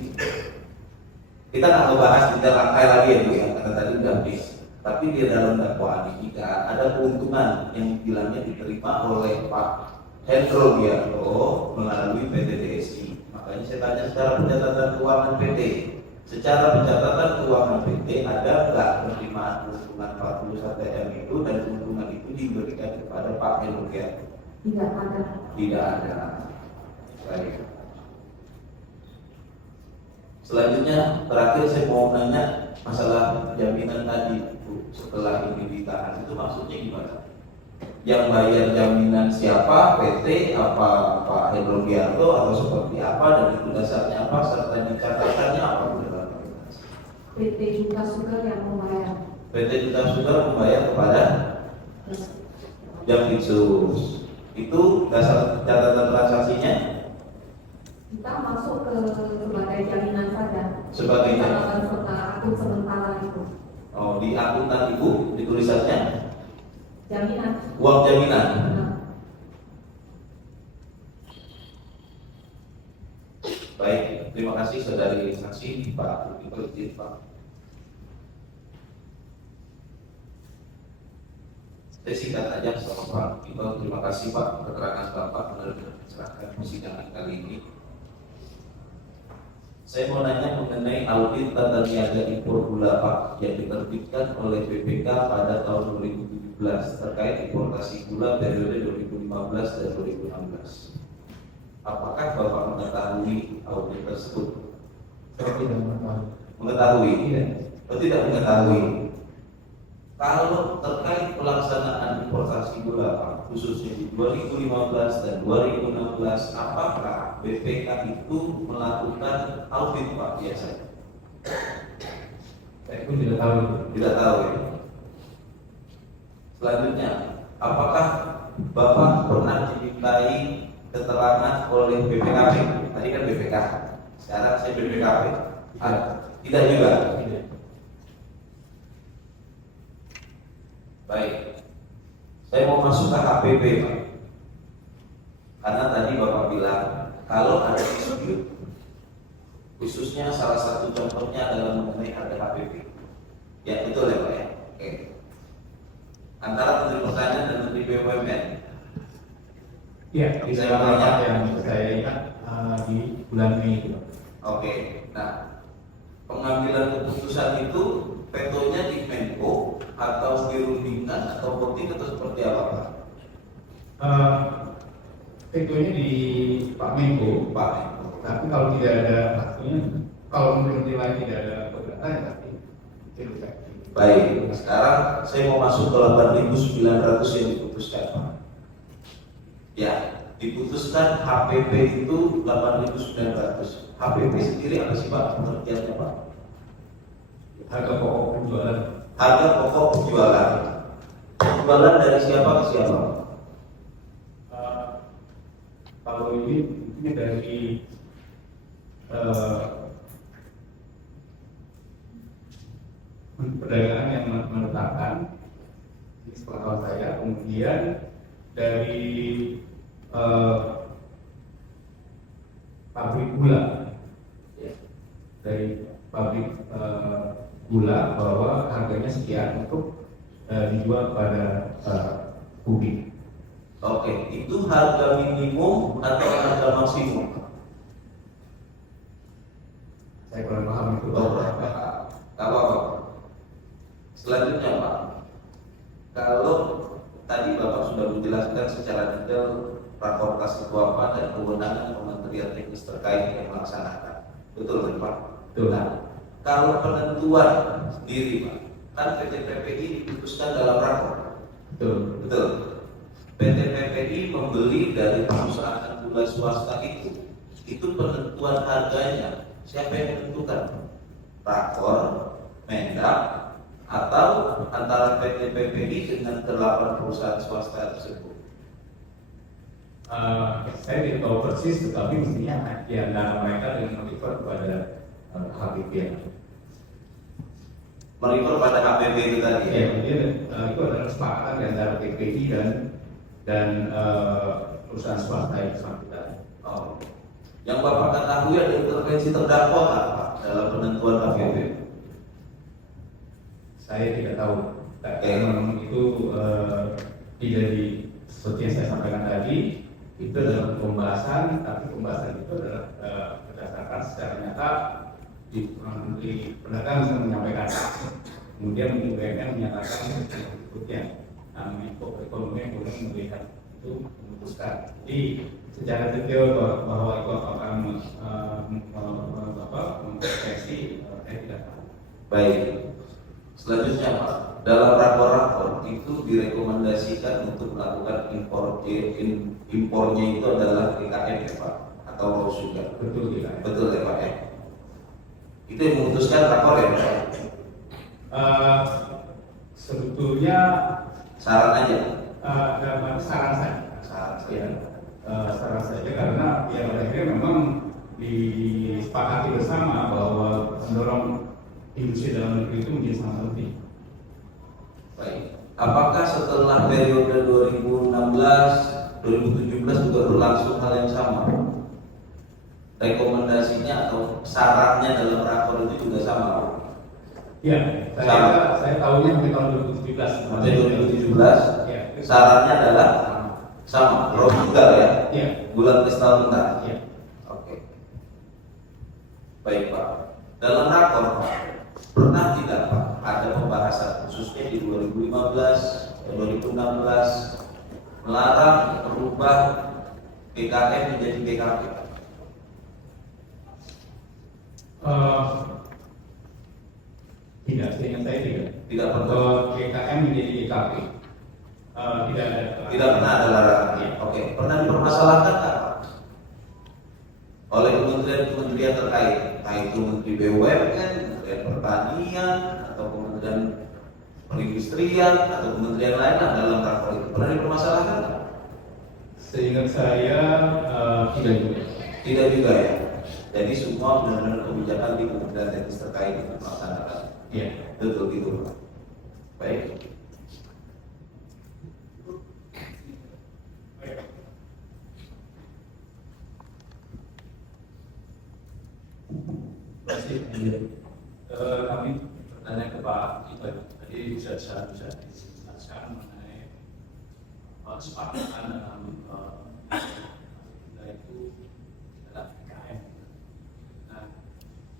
Kita nggak ngebahas detail rangkai lagi ya Bu ya, karena tadi udah habis. Tapi di dalam dakwaan ini kan ada keuntungan yang bilangnya diterima oleh Pak Hendro Biarto melalui PT DSI. Makanya saya tanya secara pencatatan keuangan PT. Secara pencatatan keuangan PT ada nggak penerimaan keuntungan 41 M itu dan keuntungan itu diberikan kepada Pak Hendro Biarto? tidak ada. Tidak ada. Baik. Selanjutnya terakhir saya mau nanya masalah jaminan tadi Bu. Setelah ini ditahan itu maksudnya gimana? Yang bayar jaminan siapa? PT apa Pak Hendro Biarto atau seperti apa, dan itu dasarnya apa serta dicatatannya apa? PT Juta Sugar yang membayar. PT Juta Sugar membayar kepada Jampitsus. Itu dasar catatan transaksinya Kita masuk ke sebagai jaminan saja. sebagai Akun sementara itu. oh, di akuntan Ibu ditulisannya Jaminan. uang jaminan. Nah, Baik, terima kasih saudari saksi Pak Bukit Pak. Saya singkat aja sama Pak Iqbal. Terima kasih Pak keterangan Bapak menerima serahkan persidangan kali ini. Saya mau nanya mengenai audit tata niaga impor gula Pak yang diterbitkan oleh BPK pada tahun 2017 terkait importasi gula periode 2015 dan 2016. Apakah Bapak mengetahui audit tersebut? Saya tidak mengetahui. Mengetahui? Tidak. Atau tidak mengetahui? Kalau terkait pelaksanaan importasi gula Pak, khususnya di 2015 dan 2016, apakah BPK itu melakukan audit Pak biasa? Saya pun tidak tahu. Tidak tahu ya. Selanjutnya, apakah Bapak pernah dimintai keterangan oleh BPKP? Tadi kan BPK, sekarang saya BPKP. Tidak juga. Tidak. Baik, saya mau masuk ke HPP Pak. Karena tadi Bapak bilang kalau ada dispute, khususnya salah satu contohnya adalah mengenai harga HPP. Ya betul ya Pak ya. Oke. Antara Menteri Pertanian dan Menteri BUMN. Iya, Bisa bisa banyak. yang saya ingat di bulan Mei itu. Oke. Nah, pengambilan keputusan itu vetonya di Menko atau dirundingkan atau voting atau seperti apa Pak? Tentunya di Pak Menko, Pak Menko. tapi kalau tidak ada hasilnya, kalau menurut nilai tidak ada keberatan ya tapi itu bisa. Baik, sekarang saya mau masuk ke 8.900 yang diputuskan Pak. Ya, diputuskan HPP itu 8.900. HPP sendiri apa sih Pak pengertiannya Pak? Harga pokok penjualan. Harga pokok penjualan. Penjualan dari siapa ke siapa? Kalau ini dari perdagangan yang menetapkan, ini sepengetahuan saya, kemudian dari pabrik gula, ya, dari pabrik gula bahwa harganya sekian untuk dijual kepada publik. Oke, itu harga minimum atau harga maksimum? Saya kurang paham itu. Apa? Selanjutnya Pak, kalau tadi Bapak sudah menjelaskan secara detail rakortas itu apa dan kewenangan Kementerian Teknis terkait yang melaksanakan, betul kan Pak? Betul. Nah, kalau penentuan sendiri Pak, kan PT PPI diputuskan dalam rakor, Betul. betul? PT PPI membeli dari perusahaan gula swasta itu penentuan harganya siapa yang menentukan? Rakor, Mendak, atau antara PT PPI dengan 8 perusahaan swasta tersebut? Saya tidak tahu persis, tetapi mestinya di antara mereka dengan merefer kepada HPP. Merefer pada HPP itu tadi ya? Ya, kemudian itu adalah kesepakatan di antara PPI dan perusahaan swasta yang bersangkutan. Oh. Yang Bapak ketahui ada intervensi terdakwa nggak Pak dalam penentuan HPP? Saya tidak tahu. Oke. Memang itu tidak di seperti yang saya sampaikan tadi, itu adalah pembahasan, tapi pembahasan itu adalah berdasarkan secara nyata di Menteri Perdagangan menyampaikan, kemudian BUMN menyatakan berikutnya. Nah, Menko Ekonomi kemudian melihat itu memutuskan. Jadi secara detail bahwa itu akan memproteksi, saya tidak tahu. Baik. Selanjutnya Pak, dalam rakor-rakor itu direkomendasikan untuk melakukan impornya itu adalah IKM ya Pak, atau raw sugar. Betul tidak? Betul ya Pak ya? Itu yang memutuskan rakor ya Pak? Sebetulnya Saran aja. dalam arti saran saja. Saran saja. Ya, saran saja karena ya pada akhirnya memang disepakati bersama bahwa mendorong industri dalam negeri itu menjadi sangat penting. Baik. Apakah setelah periode 2016, 2017 juga berlangsung hal yang sama? Rekomendasinya atau sarannya dalam rakor itu juga sama? Ya, saya tahunya sampai tahun 2017. Sampai 2017? Ya. Sarannya adalah sama, raw tunggal ya, Iya. bulan kristal mentah. Iya. Oke. Baik Pak. Dalam rakor Pak, pernah tidak Pak ada pembahasan khususnya di 2015, 2016 melarang merubah BKM menjadi BKP? Tidak, seingat saya tidak. Tidak pernah. Kalau GKM menjadi GKP, tidak ada. Tidak pernah ada larangan. Iya. Oke. Pernah dipermasalahkan nggak Pak? Oleh kementerian-kementerian terkait, entah itu Menteri BUMN, Kementerian Pertanian, atau Kementerian Perindustrian, atau kementerian lain dalam rakor itu pernah dipermasalahkan nggak? Seingat saya tidak juga. Tidak juga ya. Jadi semua benar-benar kebijakan di Kementerian Teknis terkait dengan melaksanakan. Iya. Betul gitu Pak. Baik. Kami bertanya ke Pak Iqbal, tadi bisa dijelaskan mengenai kesepakatan dalam itu adalah PKM. Nah,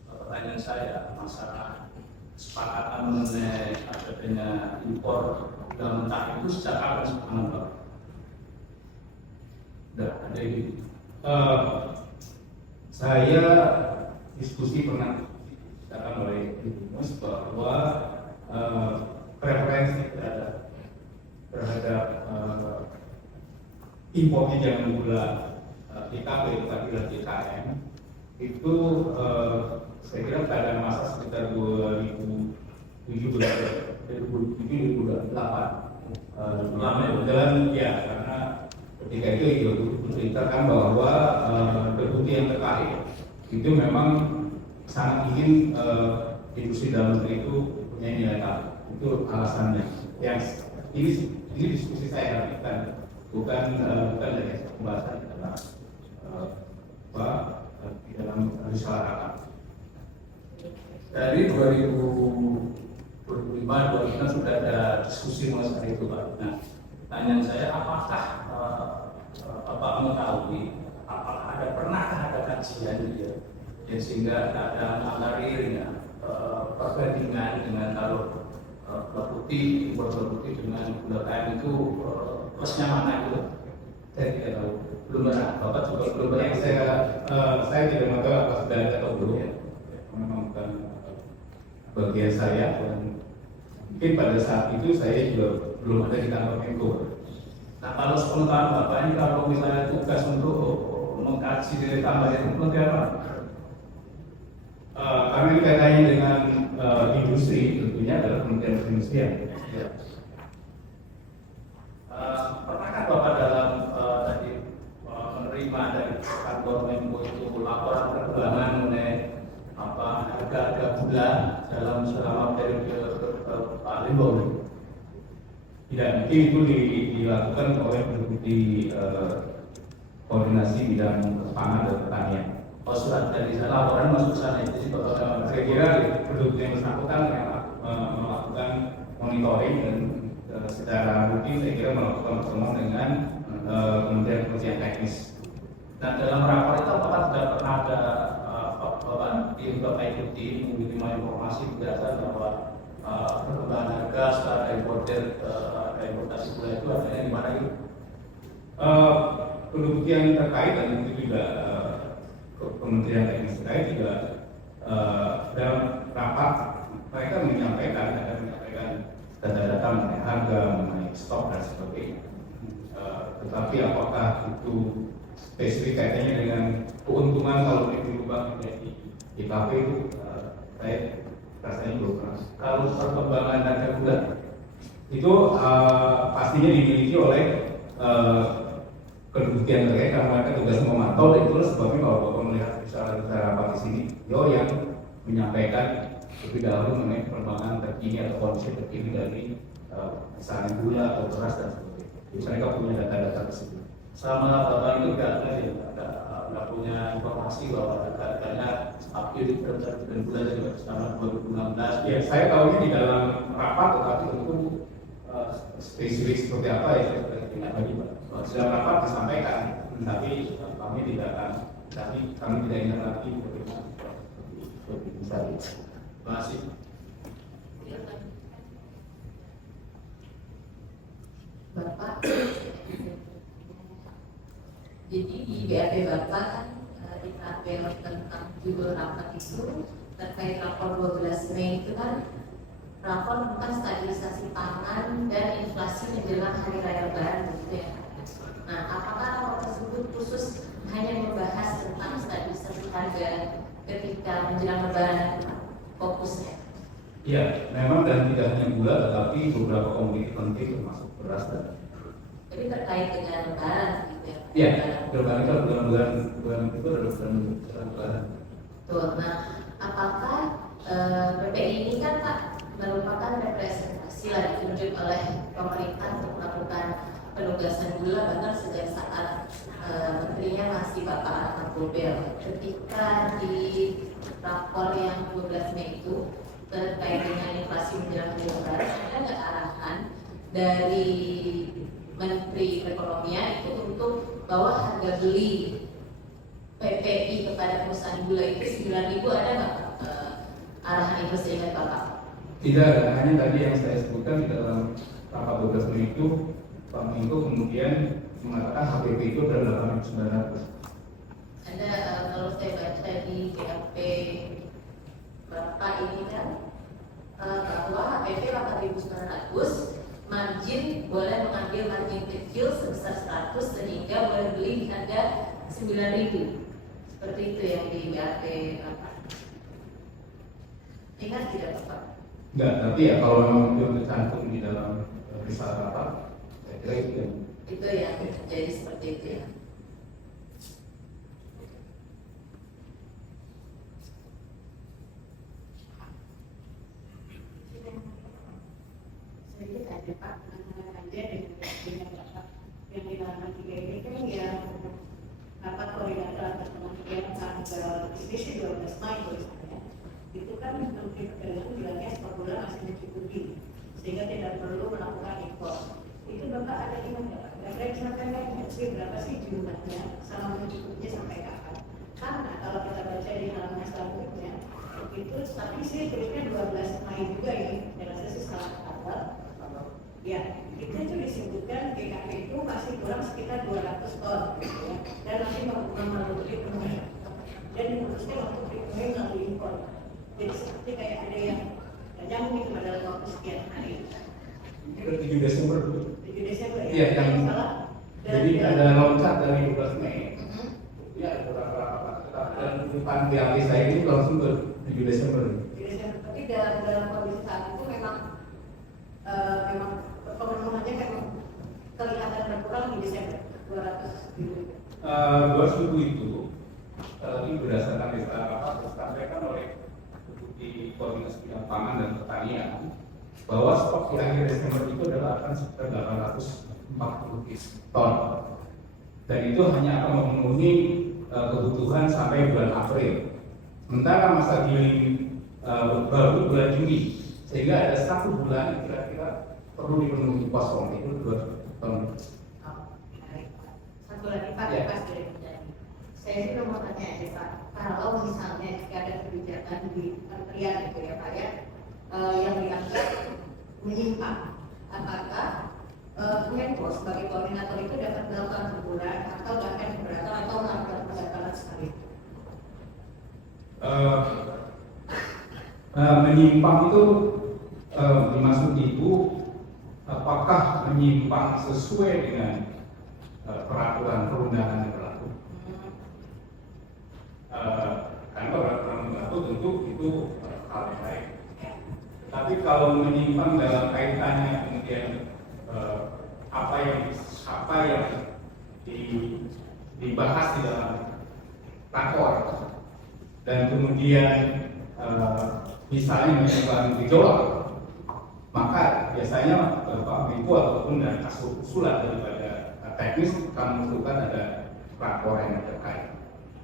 pertanyaan saya masalah kesepakatan mengenai adanya impor gula mentah itu sejak kapan sebenarnya Pak? Udah ada ini. Saya diskusi pernah dikatakan oleh Ibu Mus bahwa preferensi terhadap impornya jangan gula DKP tetapi DKM itu saya kira pada masa sekitar 2007-2008 lama berjalan ya, karena ketika itu menceritakan bahwa deputi yang terkait itu memang sangat ingin industri dalam negeri itu punya nilai tambah. Itu alasannya. Yang ini diskusi saya bukan dari pembahasan di dalam risalah rakor. Dari 2005-2006 sudah ada diskusi mengenai itu Pak. Nah, pertanyaan saya apakah Bapak mengetahui apakah pernahkah ada kajian gitu ya, yang sehingga ada analoginya perbandingan dengan kalau gula putih dengan gula kain itu plusnya mana itu? Saya tidak tahu, belum pernah. Bapak juga belum pernah. Saya tidak tahu apa sudah ada atau belum ya. Memang bukan bagian saya. Dan mungkin pada saat itu saya juga belum ada di kantor Menko. Nah, kalau sepengetahuan Bapak ini kalau misalnya tugas untuk mengkaji nilai tambah itu seperti apa? Karena ini kaitannya dengan industri, tentunya adalah Kementerian Perindustrian. Ya. Pernahkah Bapak dalam tadi menerima dari kantor Menko itu laporan perkembangan mengenai harga gula dalam selama periode Pak Limbo? Tidak, mungkin itu dilakukan oleh Deputi Koordinasi Bidang Pangan dan Pertanian. Kalau surat dari laporan masuk ke sana itu saya kira Deputi yang bersangkutan yang melakukan monitoring dan secara rutin saya kira melakukan pertemuan dengan Kementerian Teknis. Dan dalam rapor itu apakah tidak pernah ada Bapak ikuti menerima informasi berdasar bahwa perkembangan harga setelah importasi gula itu adanya di mana itu? Penduduk yang terkait dan itu juga Kementerian Teknis terkait juga dalam rapat mereka menyampaikan data-data mengenai harga, mengenai stok dan sebagainya. Tetapi apakah itu spesifik kaitannya dengan keuntungan kalau dirubah menjadi DKP itu saya rasanya belum pernah. Kalau perkembangan harga gula itu pastinya dimiliki oleh kementerian terkait karena mereka tugas memantau, dan itulah sebabnya kalau Bapak melihat secara rapat di sini, yang menyampaikan lebih dahulu mengenai perkembangan terkini atau kondisi terkini dari misalnya gula atau beras dan sebagainya. Jadi mereka punya data-data tersebut. Selama Bapak itu nggak punya informasi bahwa harganya stabil dan gula juga selama 2016. Ya, saya tahu ini di dalam rapat, tetapi tentu spesifik seperti apa ya saya tidak lagi Pak. Sedang rapat disampaikan, tapi kami tidak akan, tapi kami tidak ingat lagi bagaimana. Terima kasih. Bapak, jadi di BAP Bapak kan di tabel tentang judul rapat itu terkait rapor 12 Mei itu kan rapor tentang stabilisasi pangan dan inflasi menjelang hari raya Lebaran gitu ya. Nah, apakah rapor tersebut khusus hanya membahas tentang stabilisasi harga ketika menjelang Lebaran fokusnya? Iya, memang dan tidak hanya gula, tetapi beberapa komoditi penting termasuk beras dan. Jadi terkait dengan Lebaran gitu ya? Iya, Lebaran itu bulan itu adalah bulan Lebaran. Tuh, nah apakah PPI ini kan Pak merupakan representasi lah ditunjuk oleh pemerintah untuk melakukan penugasan gula bahkan sejak saat menterinya masih Bapak Ahmad Gobel. Ketika di rapor yang 12 Mei itu terkait dengan inflasi menjelang Lebaran, ada nggak arahan dari Menteri Perekonomian itu untuk bahwa harga beli PPI kepada perusahaan gula itu 9.000, ada nggak arahan itu seingat Bapak? Tidak ada, hanya tadi yang saya sebutkan di dalam rapat 12 Mei itu Pak Menko kemudian mengatakan HPP itu adalah 8.900. Ada kalau saya baca di BAP Bapak ini kan bahwa HPP 8.900, margin boleh mengambil margin kecil sebesar 100 sehingga boleh beli di harga 9.000. Seperti itu yang di BAP Bapak. Ingat tidak Bapak? Enggak, tapi ya kalau memang itu tercantum di dalam risalah rapat, saya kira itu yang Itu yang jadi seperti itu ya. Sedikit aja Pak, aja dengan Bapak yang di dalam 3 ini kan ya rapat koordinator atas kementerian tanggal divisi 12 Mei tulisannya itu kan Menteri Perdagangan bilangnya stok gula masih mencukupi sehingga tidak perlu melakukan impor. Itu Bapak ada ingat nggak Pak? Kira-kira misalkan kan berapa sih jumlahnya sama mencukupnya sampai kapan? Karena kalau kita baca di halaman selanjutnya itu tapi sih tulisnya 12 Mei juga ini, dan saya sih salah kata. Ya, itu disebutkan GKP itu masih kurang sekitar 200 ton gitu ya. Dan masih memenuhi penuhi dan diputuskan untuk dipenuhi melalui impor. Jadi seperti kayak ada yang nyambung itu pada waktu sekian hari. Itu 7 Desember. 7 Desember ya? Iya, yang salah. jadi ada loncat dari 12 Mei. Ya, ada beberapa rapat. Dan depan BAP saya ini langsung ke 7 Desember. 7 Desember. Tapi dalam kondisi saat itu memang pemenuhannya kan kelihatan berkurang di Desember 200 ribu. 200.000 itu ini berdasarkan risalah rapat disampaikan oleh Deputi Koordinasi Bidang Pangan dan Pertanian bahwa stok di akhir Desember itu adalah akan sekitar 840 ton dan itu hanya akan memenuhi kebutuhan sampai bulan April. Sementara masa giling baru bulan Juni, sehingga ada 1 bulan yang kira-kira perlu dipenuhi kosong itu 200 ton. Satu lagi Pak, Ya. pas dari penjani. Saya sih mau tanya aja Pak, kalau misalnya jika ada kebijakan di kementerian gitu ya Pak ya, yang dianggap menyimpang, apakah Menko sebagai koordinator itu dapat melakukan teguran atau bahkan keberatan atau melakukan pembatalan sekali? Menyimpang itu dimaksud itu apakah menyimpang sesuai dengan peraturan perundangan yang berlaku? Karena peraturan berlaku tentu itu hal yang baik. Tapi kalau menyimpang dalam kaitannya kemudian apa yang dibahas di dalam rakor dan kemudian misalnya menyebabkan gejolak, maka biasanya Pak Menko ataupun dari hasil usulan daripada teknis akan menentukan ada rakor yang terkait.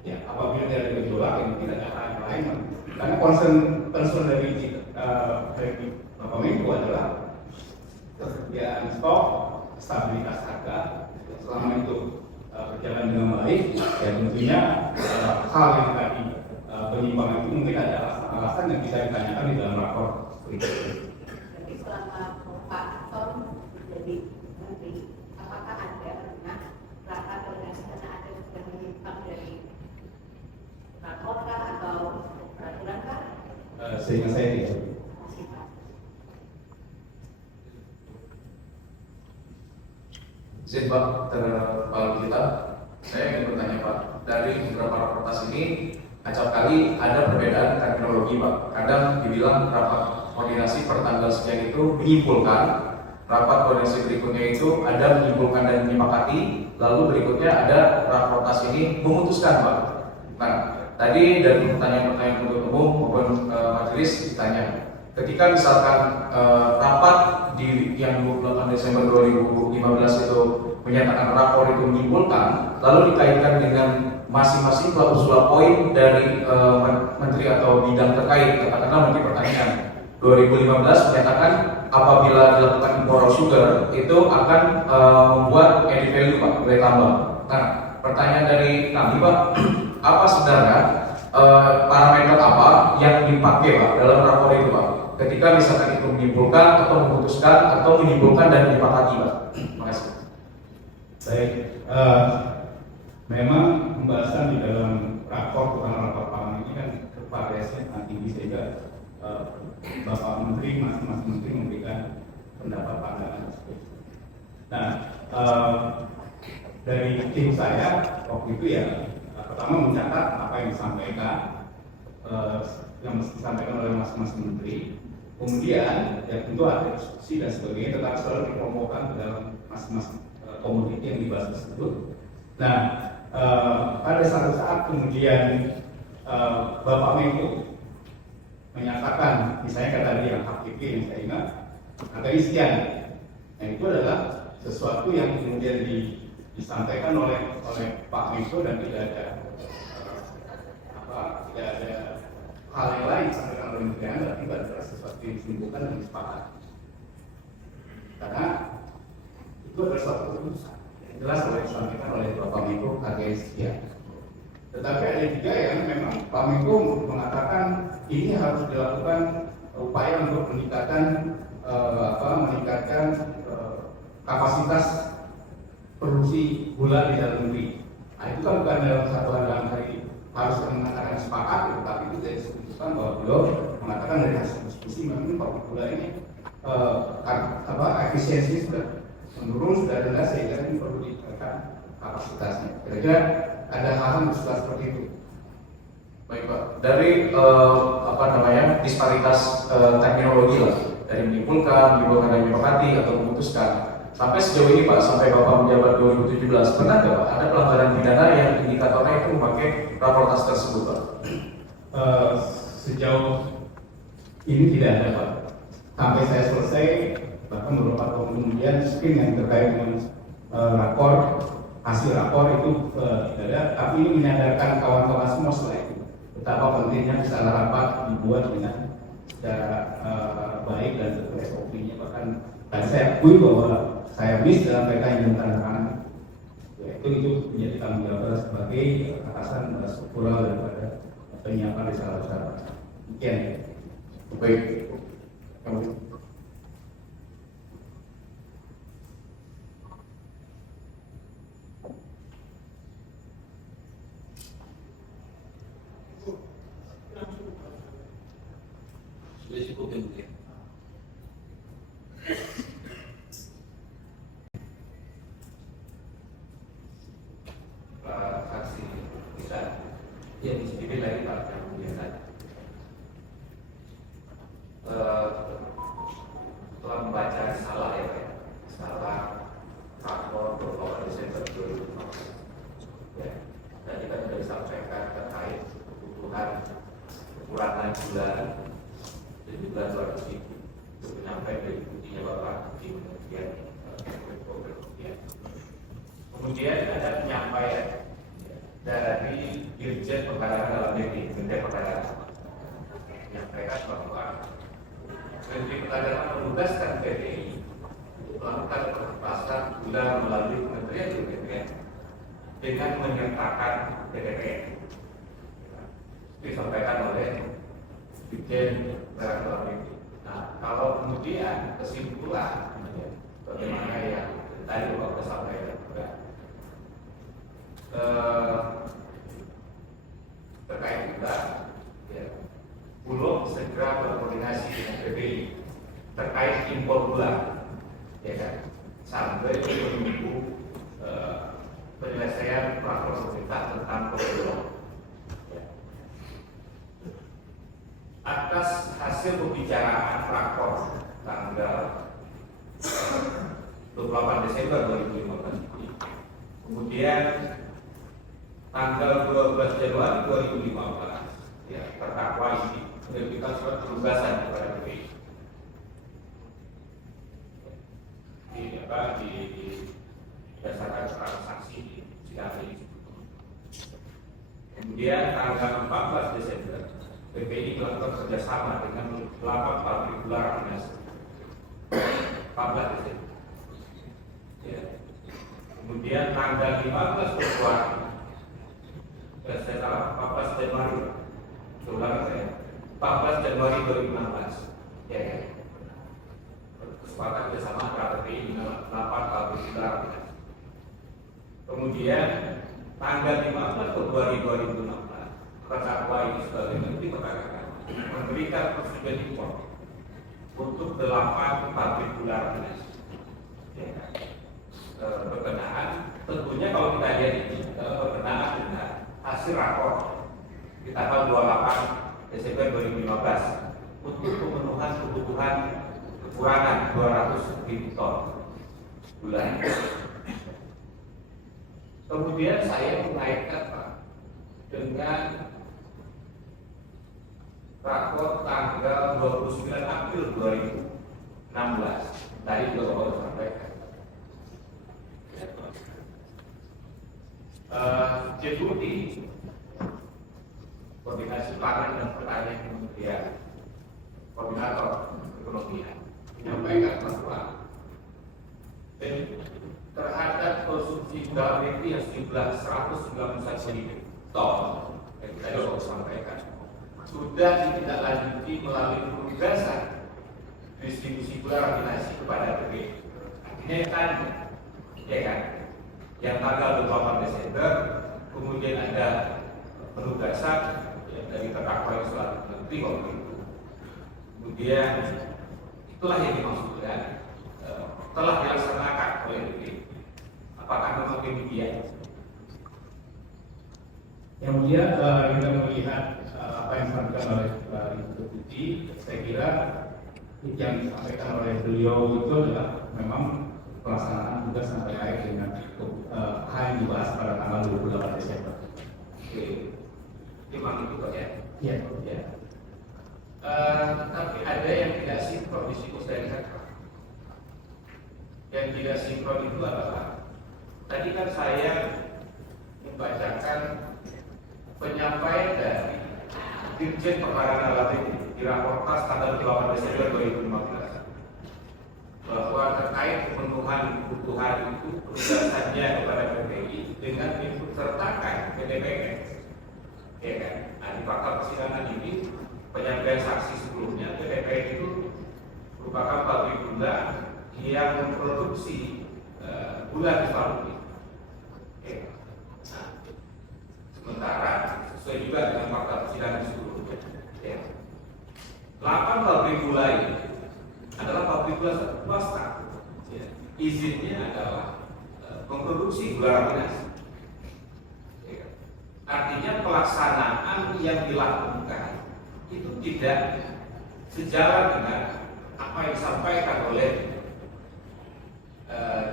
Ya, apabila tidak ada gejolak, ya mungkin ada hal yang lain. Karena concern dari Bapak Menko adalah kesediaan stok, stabilitas harga. Selama itu berjalan dengan baik, ya tentunya hal yang tadi penyimpangan itu mungkin ada alasan-alasan yang bisa ditanyakan di dalam rapor berikutnya. Jadi selama Pak Tom menjadi menteri, apakah ada pernah rapat koordinasi karena ada yang menyimpang dari rapor kah atau peraturan kah? Sehingga saya tidak. Masih Pak. Izin Pak, terkepala kita, saya ingin bertanya Pak, dari beberapa raportas ini acap kali ada perbedaan terminologi Pak. Kadang dibilang rapat koordinasi per tanggal sekian itu menyimpulkan, rapat koordinasi berikutnya itu ada menyimpulkan dan menyepakati, lalu berikutnya ada raportas ini memutuskan Pak. Nah, tadi dari pertanyaan-pertanyaan penuntut umum maupun majelis ditanya, ketika misalkan rapat di yang 28 Desember 2015 itu menyatakan rapor itu menyimpulkan, lalu dikaitkan dengan masing-masing klausula poin dari menteri atau bidang terkait, katakanlah menteri pertanian 2015 menyatakan apabila dilakukan impor sugar itu akan membuat added value Pak, nilai tambah. Nah, pertanyaan dari kami Pak, apa sebenarnya parameter apa yang dipakai Pak dalam rapor itu Pak? Ketika misalkan itu menyimpulkan atau memutuskan atau menyimpulkan dan disepakati Pak. Terima kasih. Baik, memang pembahasan di dalam rapor bukan rapor pangan ini kan bervariasi sangat tinggi sehingga Bapak Menteri, masing-masing Menteri memberikan pendapat pandangan. Nah, dari tim saya waktu itu ya pertama mencatat apa yang disampaikan, yang mesti disampaikan oleh masing-masing Menteri. Kemudian ya tentu ada diskusi dan sebagainya, tetapi selalu dikelompokkan ke dalam masing-masing komoditi yang dibahas tersebut. Nah, pada satu saat kemudian Bapak Menko menyatakan, misalnya kata tadi yang HPP yang saya ingat, ada isian. Nah, itu adalah sesuatu yang kemudian disampaikan oleh Pak Menko dan tidak ada tidak ada hal yang lain disampaikan oleh Menteri Anda, tapi adalah sesuatu yang disimpulkan dan disepakati. Karena itu adalah suatu keputusan yang jelas oleh disampaikan oleh Bapak Menko harga sekian. Tetapi ada juga yang memang Pak Menko mengatakan ini harus dilakukan upaya untuk meningkatkan kapasitas produksi gula di dalam negeri. Nah, itu kan bukan dalam satu dalam hari harus mengatakan sepakat, tetapi itu dari keputusan bahwa beliau mengatakan dari hasil diskusi memang pabrik gula ini efisiensi sudah menurun, sudah rendah sehingga ini perlu ditingkatkan kapasitasnya. Kira-kira ada hal-hal seperti itu. Baik Pak, dari disparitas terminologi lah, dari menyimpulkan dan menyepakati atau memutuskan, sampai sejauh ini Pak, sampai Bapak menjabat 2017, pernah nggak Pak ada pelanggaran pidana yang indikatornya itu memakai raportas tersebut Pak? Sejauh ini tidak ada Pak. Sampai saya selesai, bahkan beberapa tahun kemudian screen yang terkait dengan hasil rapor itu tidak ada. Tapi ini menyadarkan kawan-kawan semua setelah itu betapa pentingnya misalnya rapat dibuat dengan secara baik dan sesuai SOP-nya. Bahkan saya akui bahwa saya miss dalam kaitan dengan tanda tangan. Yaitu itu menjadi tanggung jawab sebagai atasan struktural daripada penyiapan risalah besar. Demikian. Baik. Sudah cukup ya mungkin. Saksi bisa ya sedikit lagi Pak yang biasa. Setelah membaca risalah ya Pak, risalah rapor 28 Desember 2015 ya, tadi kan sudah disampaikan terkait kebutuhan kekurangan gula 17.200.000 itu menyampaikan dari buktinya Bapak di kemudian kemudian ada penyampaian dari Dirjen Perdagangan Dalam Negeri, Menteri Perdagangan menyampaikan bahwa Menteri Perdagangan menugaskan PDI untuk melakukan perluasan gula melalui Kementerian BUMN dengan menyertakan BPPN. Disampaikan oleh Dirjen Barang Dalam Negeri. Nah, kalau kemudian kesimpulan bagaimana yang tadi Bapak sampaikan juga terkait juga, ya, Bulog segera berkoordinasi dengan PBI terkait impor gula, ya kan, sampai menunggu penyelesaian peraturan pemerintah tentang Bulog. Atas hasil pembicaraan rakor tanggal 28 Desember 2015 ini, kemudian tanggal 12 Januari 2015, ya, terdakwa ini menerbitkan surat penugasan kepada BPI. Berdasarkan transaksi di sidang ini. Kemudian tanggal 14 Desember BPI melakukan kerjasama dengan 8 pabrik gula rafinasi. 14 Desember. Ya. Kemudian tanggal 15 Februari, saya salah, 14 Januari, ulang saya, 14 Januari 2016, ya, ya. Kesepakatan bersama antara BPI dengan 8 pabrik gula rafinasi. Kemudian tanggal 15 Februari 2016, terdakwa ini sebagai menteri perdagangan memberikan persetujuan impor untuk 8 pabrik gula rafinasi. Ya, berkenaan, tentunya kalau kita lihat ini berkenaan dengan hasil rakor di tanggal 28 Desember 2015 untuk pemenuhan kebutuhan kekurangan 200.000 ton gula. Kemudian saya mengaitkan, Pak, dengan rakor tanggal 29 April 2016. Tadi juga Bapak sampaikan. Deputi Koordinasi Pangan dan Pertanian Kementerian Koordinator Ekonomian menyampaikan bahwa terhadap konsumsi dalam negeri yang sejumlah 191.000 ton yang tadi Bapak sampaikan sudah ditindaklanjuti melalui penugasan distribusi gula rafinasi kepada BPI. Artinya kan, ya kan, yang tanggal 28 Desember, kemudian ada penugasan ya, dari terdakwa yang selalu menteri waktu itu. Kemudian itulah yang dimaksudkan telah dilaksanakan oleh BPI. Apakah memang demikian? Kemudian kita melihat apa yang disampaikan oleh Ibu Deputi, saya kira yang disampaikan oleh beliau itu adalah memang pelaksanaan tugas yang terkait dengan hal yang dibahas pada tanggal 28 Desember. Oke, memang itu kok ya. Iya. Ya. Tapi ada yang tidak sinkron di situ saya lihat. Yang tidak sinkron itu adalah tadi kan saya membacakan penyampaian dari Dirjen Perdagangan Dalam Negeri di raportas tanggal 8 Desember 2015 bahwa terkait pemenuhan kebutuhan itu penugasannya kepada BPI dengan ikut sertakan BPPN. Ya kan? Nah, di fakta persidangan ini penyampaian saksi sebelumnya BPPN itu merupakan pabrik gula yang memproduksi gula di Palu. Ya. Nah, sementara sesuai juga dengan fakta persidangan sebelumnya, ya, 8 pabrik gula ini adalah pabrik gula swasta. Ya. Izinnya adalah memproduksi gula rafinasi. Ya. Artinya pelaksanaan yang dilakukan itu tidak sejalan dengan apa yang disampaikan oleh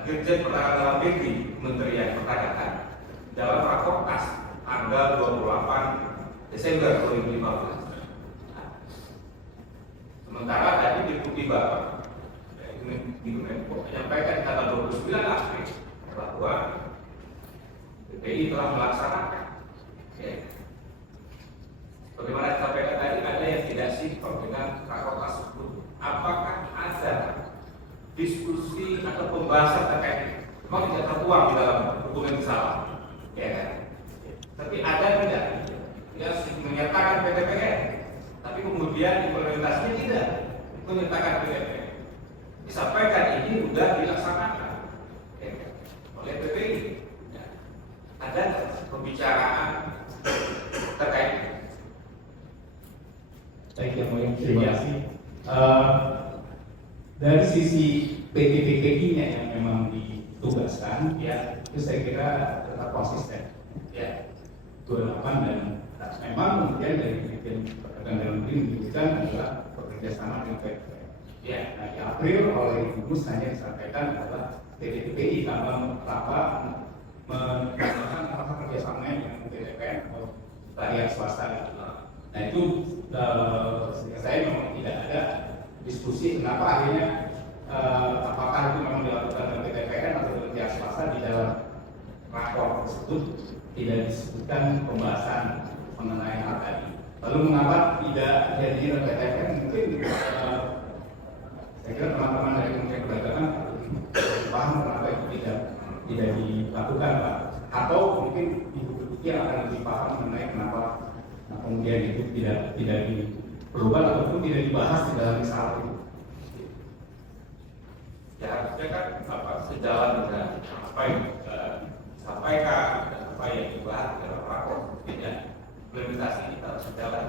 Dirjen Perdagangan Dalam Negeri Kementerian Perdagangan dalam rakortas tanggal 28 Desember 2015. Sementara tadi Deputi Bapak di Kemenko menyampaikan tanggal 29 April bahwa BPI telah melaksanakan. Ya. Bagaimana disampaikan tadi, ada yang tidak sinkron dengan rakortas tersebut. Apakah ada diskusi atau pembahasan terkait itu. Memang tidak tertuang di dalam dokumen bersama, ya kan? Tapi ada tidak? Ya menyertakan PTPN, tapi kemudian implementasinya tidak menyertakan PTPN. Disampaikan ini sudah dilaksanakan ya, oleh PPI. Ya. Ada pembicaraan terkait itu. Baik, yang mulia, terima kasih. Dari sisi PTPPI-nya yang memang ditugaskan, ya itu saya kira tetap konsisten, ya 28 dan memang kemudian dari Dirjen Perdagangan Dalam Negeri menyebutkan adalah bekerja sama dengan PTPN. Ya, nah di April oleh Ibu Gus hanya disampaikan adalah PTPPI tanpa menjelaskan apakah kerjasamanya dengan PTPN atau pihak swasta. Nah itu saya memang tidak ada diskusi kenapa akhirnya apakah itu memang dilakukan oleh PTPN atau oleh pihak swasta. Di dalam rapor tersebut tidak disebutkan pembahasan mengenai hal tadi. Lalu mengapa tidak jadi oleh PTPN? Mungkin saya kira teman-teman dari Kementerian Perdagangan paham kenapa itu tidak dilakukan, Pak. Atau mungkin Ibu Putri akan lebih paham mengenai kenapa kemudian itu tidak diperlukan ataupun tidak dibahas di dalam misal itu. Ya harusnya kan sejalan dengan apa yang disampaikan dan apa yang dibahas dalam rapor. Tidak, implementasi ini harus sejalan.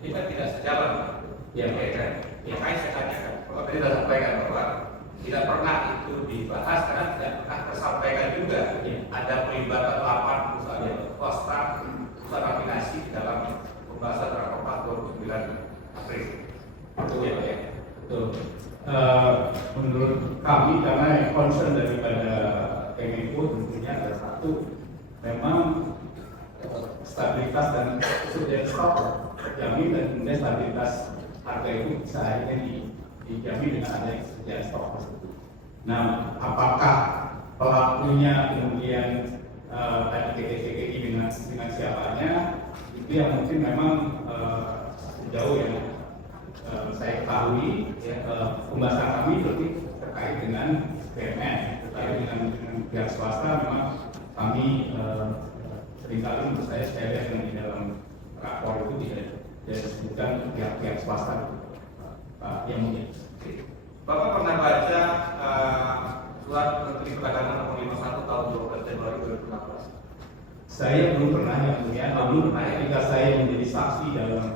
Ini kan tidak sejalan. Ya kan? Yang saya tanyakan, kalau tadi sudah sampaikan bahwa tidak pernah itu dibahas karena tidak pernah tersampaikan juga. Ada pelibatan lapan misalnya swasta, pusat rafinasi di dalam pembahasan rapor 29 April. Betul, ya. Betul. Menurut kami karena yang concern daripada Kemenko tentunya ada satu, memang stabilitas dan ketersediaan stok terjamin dan kemudian stabilitas harga itu bisa akhirnya dijamin dengan adanya ketersediaan stok tersebut. Nah, apakah pelakunya kemudian tadi PTPPI dengan siapanya itu yang mungkin memang sejauh yang saya ketahui ya, pembahasan kami lebih terkait dengan BUMN, tetapi dengan pihak swasta memang kami seringkali menurut saya lihat di dalam rapor itu tidak disebutkan pihak swasta yang mungkin. Bapak pernah baca surat Menteri Perdagangan nomor 51 tahun 12 Januari 2016? Saya belum pernah yang mulia, belum pernah ketika saya menjadi saksi dalam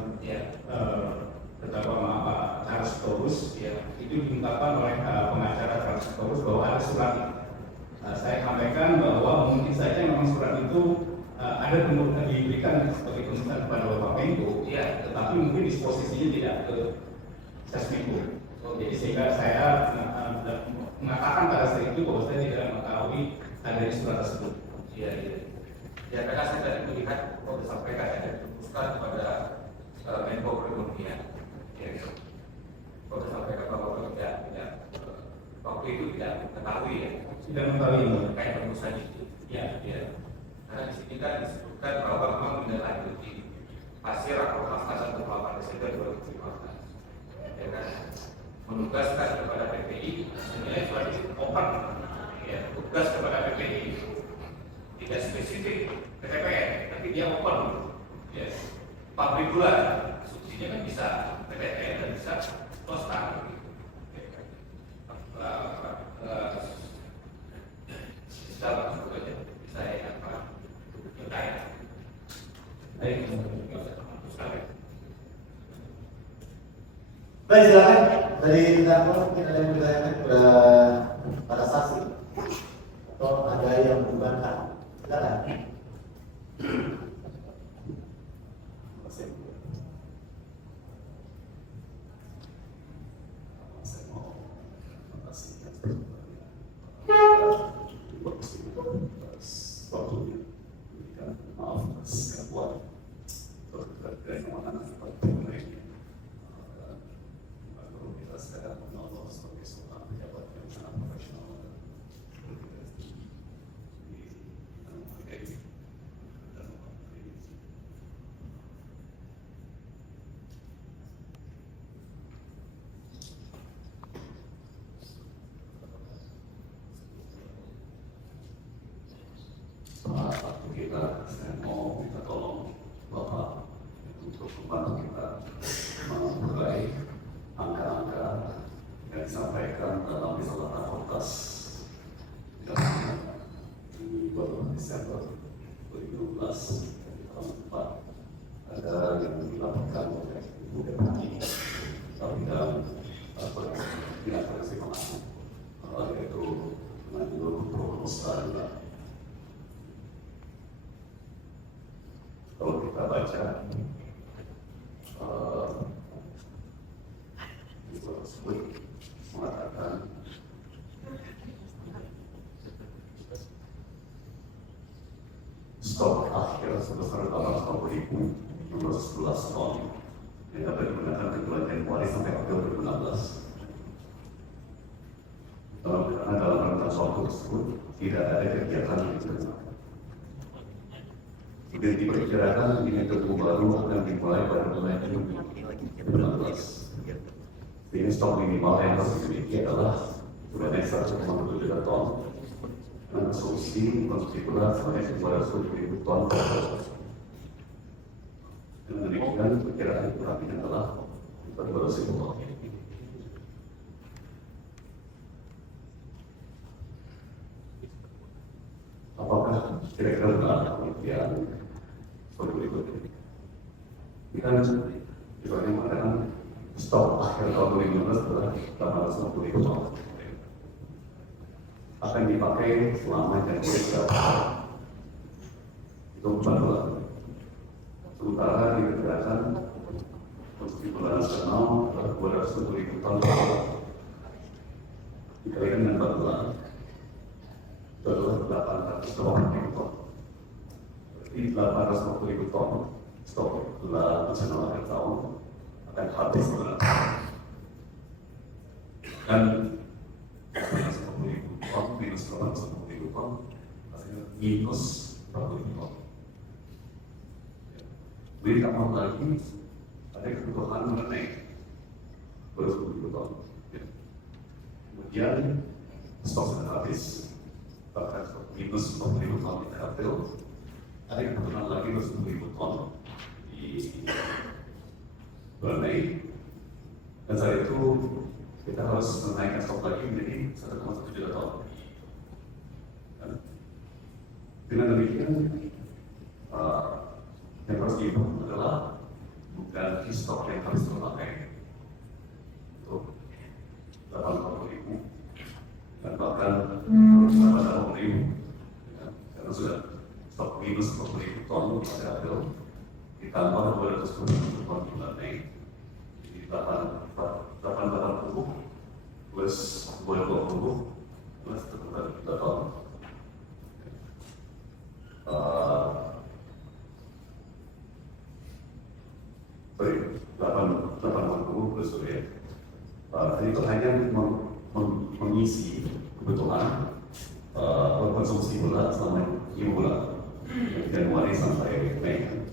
terdakwa Pak Charles Torus, ya, itu diungkapkan oleh pengacara Charles Torus bahwa ada surat. Saya sampaikan bahwa mungkin saja memang surat itu ada diberikan sebagai kemudian kepada Bapak Menko, ya, tetapi mungkin disposisinya tidak ke Sesmenko. Jadi sehingga saya mengatakan pada saat itu bahwa saya tidak mengetahui adanya surat tersebut. Iya, iya. Ya karena saya tadi melihat disampaikan ya diputuskan kepada Menko Perekonomian. Ya, kalau disampaikan bahwa tidak waktu itu tidak mengetahui ya. Tidak mengetahui terkait perusahaan itu. Ya, ya. Karena di sini kan disebutkan bahwa memang menindaklanjuti hasil rapor khas 1 Desember 2015. Ya kan, menugaskan kepada PPI, sebenarnya surat itu open, ya, tugas kepada PPI tidak spesifik PTPN, tapi dia open, ya, pabrik gula, subsidinya kan bisa PTPN dan bisa swasta. Bisa saya percaya. Baik, silakan dari terdakwa mungkin ada yang bertanya kepada para saksi atau ada yang membantah. Silakan. kita, saya mau minta tolong Bapak untuk membantu kita mengurai angka-angka yang disampaikan dalam risalah raportas di bulan Desember 2016 tahun depan. Ada yang dilaporkan oleh Ibu Deputi Bidang Bidang Keseimbangan, yaitu Menlu Promosan. Kalau kita baca itu tersebut mengatakan stok akhir sebesar 850.611 ton yang dapat digunakan di bulan Januari sampai April 2016. Karena dalam rentang waktu tersebut tidak ada kegiatan yang dilakukan. Sudah diperkirakan ini tentu baru akan dimulai pada bulan Juni 2016. Sehingga stok minimal yang harus dimiliki adalah sebanyak 1,7 juta ton. Dan asumsi konsumsi gula sebanyak 200.000 ton per tahun. Dengan demikian perkiraan kurangnya adalah 400.000 ton. Apakah kira-kira benar penelitian seperti berikut ini? Kita misalnya mengatakan stok akhir tahun 2015 adalah 850.000 ton. Akan dipakai selama Januari itu 4 bulan. Sementara diperkirakan konsumsi gula nasional adalah 200.000 ton per bulan. Dikalikan dengan 4 bulan itu adalah 820.000 ton. Berarti 850.000 ton stok gula nasional akhir tahun akan habis sebenarnya. Dan 850.000 ton minus 850.000 ton hasilnya minus 40.000 ton. Jadi tambah lagi ada kebutuhan mengenai 20.000 ton. Kemudian stok sudah habis, bahkan minus 40.000 ton di April. Ada kebutuhan lagi 20.000 ton di bulan Mei. Dan saat itu kita harus menaikkan stok lagi menjadi 1,1 juta ton. Dengan demikian, yang harus dihitung adalah bukan stok yang harus terpakai untuk 80.000 dan bahkan 80.000, karena sudah stok minus 40.000 ton pada April ditambah 200.000 ton bulan Mei, jadi 880 plus 220 plus 30 ton. Sorry, 80 plus ya. Itu hanya mengisi kebutuhan konsumsi gula selama 5 bulan, Januari sampai Mei.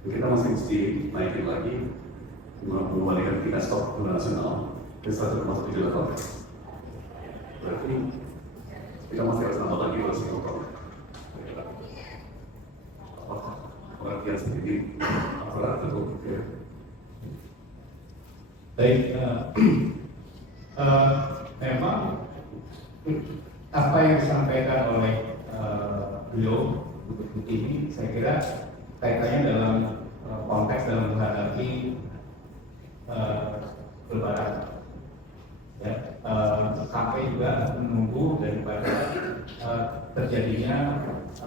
Kita masih mesti naikin lagi, mengembalikan tingkat stok gula nasional ke 1,1 juta ton. Berarti kita masih harus nambah lagi 200.000 ton. Pengertian sedikit akurat itu. Baik, memang apa yang disampaikan oleh beliau ini, saya kira kaitannya dalam konteks dalam menghadapi Lebaran, ya, sampai juga menunggu daripada terjadinya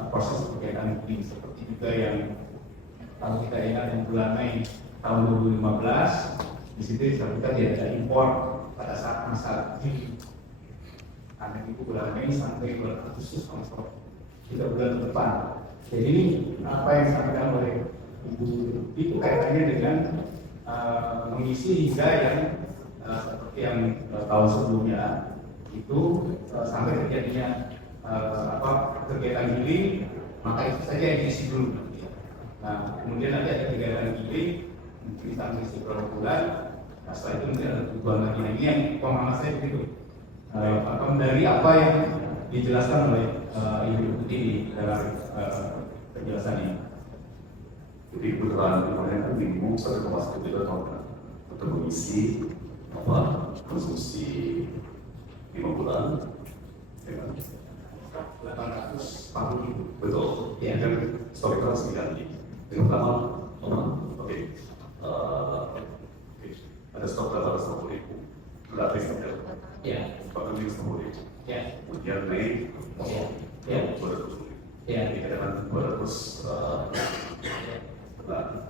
proses kegiatan ini, seperti juga yang kalau kita ingat di bulan Mei tahun 2015, di situ kita tidak ada impor pada saat masa Juli. Karena itu bulan Mei sampai bulan Agustus masuk 3 bulan ke depan. Jadi apa yang disampaikan oleh Ibu itu kaitannya dengan mengisi hingga yang seperti yang tahun sebelumnya itu sampai terjadinya kegiatan giling, maka itu saja yang diisi dulu. Nah, kemudian nanti ada kegiatan giling, mungkin sampai beberapa bulan. Nah, setelah itu mungkin ada kebutuhan lagi. Nah, ini yang pemahaman saya begitu. Dari apa yang dijelaskan oleh Ibu Deputi di dalam penjelasan ini. Jadi kebutuhan kemarin kan minimum 1,1 juta ton kan untuk mengisi konsumsi 5 bulan. Ya kan? 840.000. Betul. Ya. Dan stok itu harus diganti. Yang pertama, oke, ada stok 840.000. Gratis saja. Ya. Bahkan 350.000. Ya. Kemudian Mei, Ya. 200.000. Ya. Jadi kadang 200. Nah,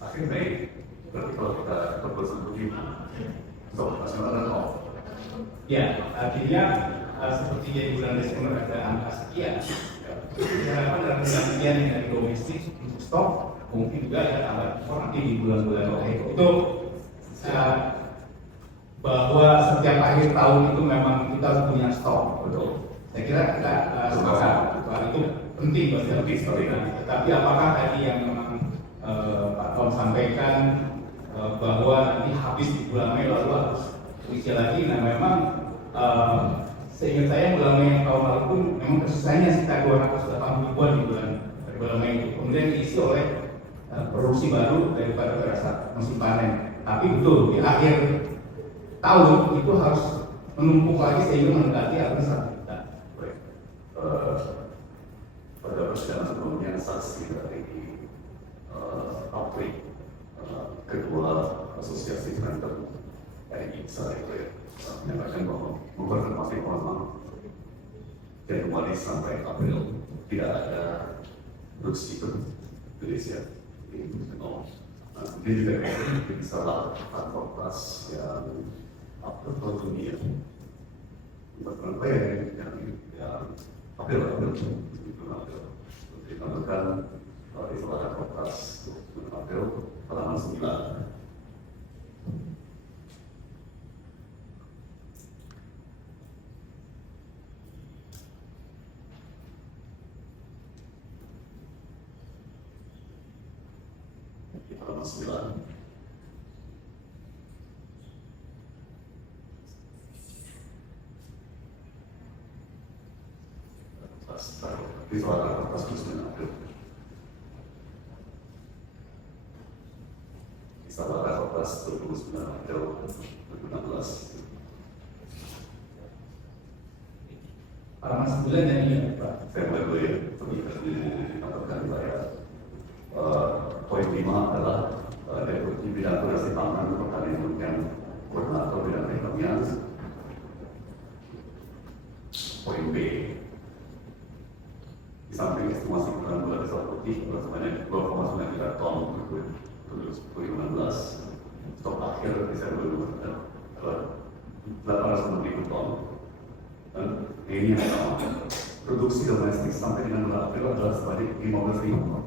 akhir Mei, berarti kalau kita berkonsumsi stok nasional ada nol. Ya, artinya seperti di bulan Desember ada angka sekian. Diharapkan dalam bulan sekian yang dari domestik untuk stok, mungkin juga ada tambah impor nanti di bulan-bulan akhir. Itu bahwa setiap akhir tahun itu memang kita harus punya stok. Betul. Saya kira kita sepakat bahwa itu penting bagi Penting sekali. Tapi apakah tadi yang memang Pak Tom sampaikan bahwa nanti habis di bulan Mei lalu harus isi lagi? Nah memang seingat saya bulan Mei yang tahun lalu pun memang tersisanya sekitar 280 ribuan di bulan Mei itu. Kemudian diisi oleh produksi baru daripada pada saat musim panen. Tapi betul di akhir tahun itu harus menumpuk lagi sehingga mendekati harga 1 juta. Baik. Pada persidangan sebelumnya saksi dari Apri, Ketua Asosiasi Center RI saya menyampaikan bahwa mengkonfirmasi pengalaman Januari sampai April tidak ada produksi Indonesia di dia juga bisa lakukan forecast yang April dunia berapa yang April ditentukan istilah forecast April halaman 9. Halaman 9. Visual atas Kristen April. Visual atas 29 April 2016. Halaman 9 dan ini Pak. Saya mulai dulu ya, dikatakan saya. Poin 5 adalah Deputi Bidang Produksi Pangan Pertanian Kementerian Koordinator Bidang Pertanian. Poin B, di samping estimasi kebutuhan gula dasar putih sebanyak 2,9 juta ton untuk 2016, stok akhir Desember 2019 adalah 800.000 ton. Dan ini yang pertama, produksi domestik sampai dengan bulan April adalah sebanyak 15.000 ton.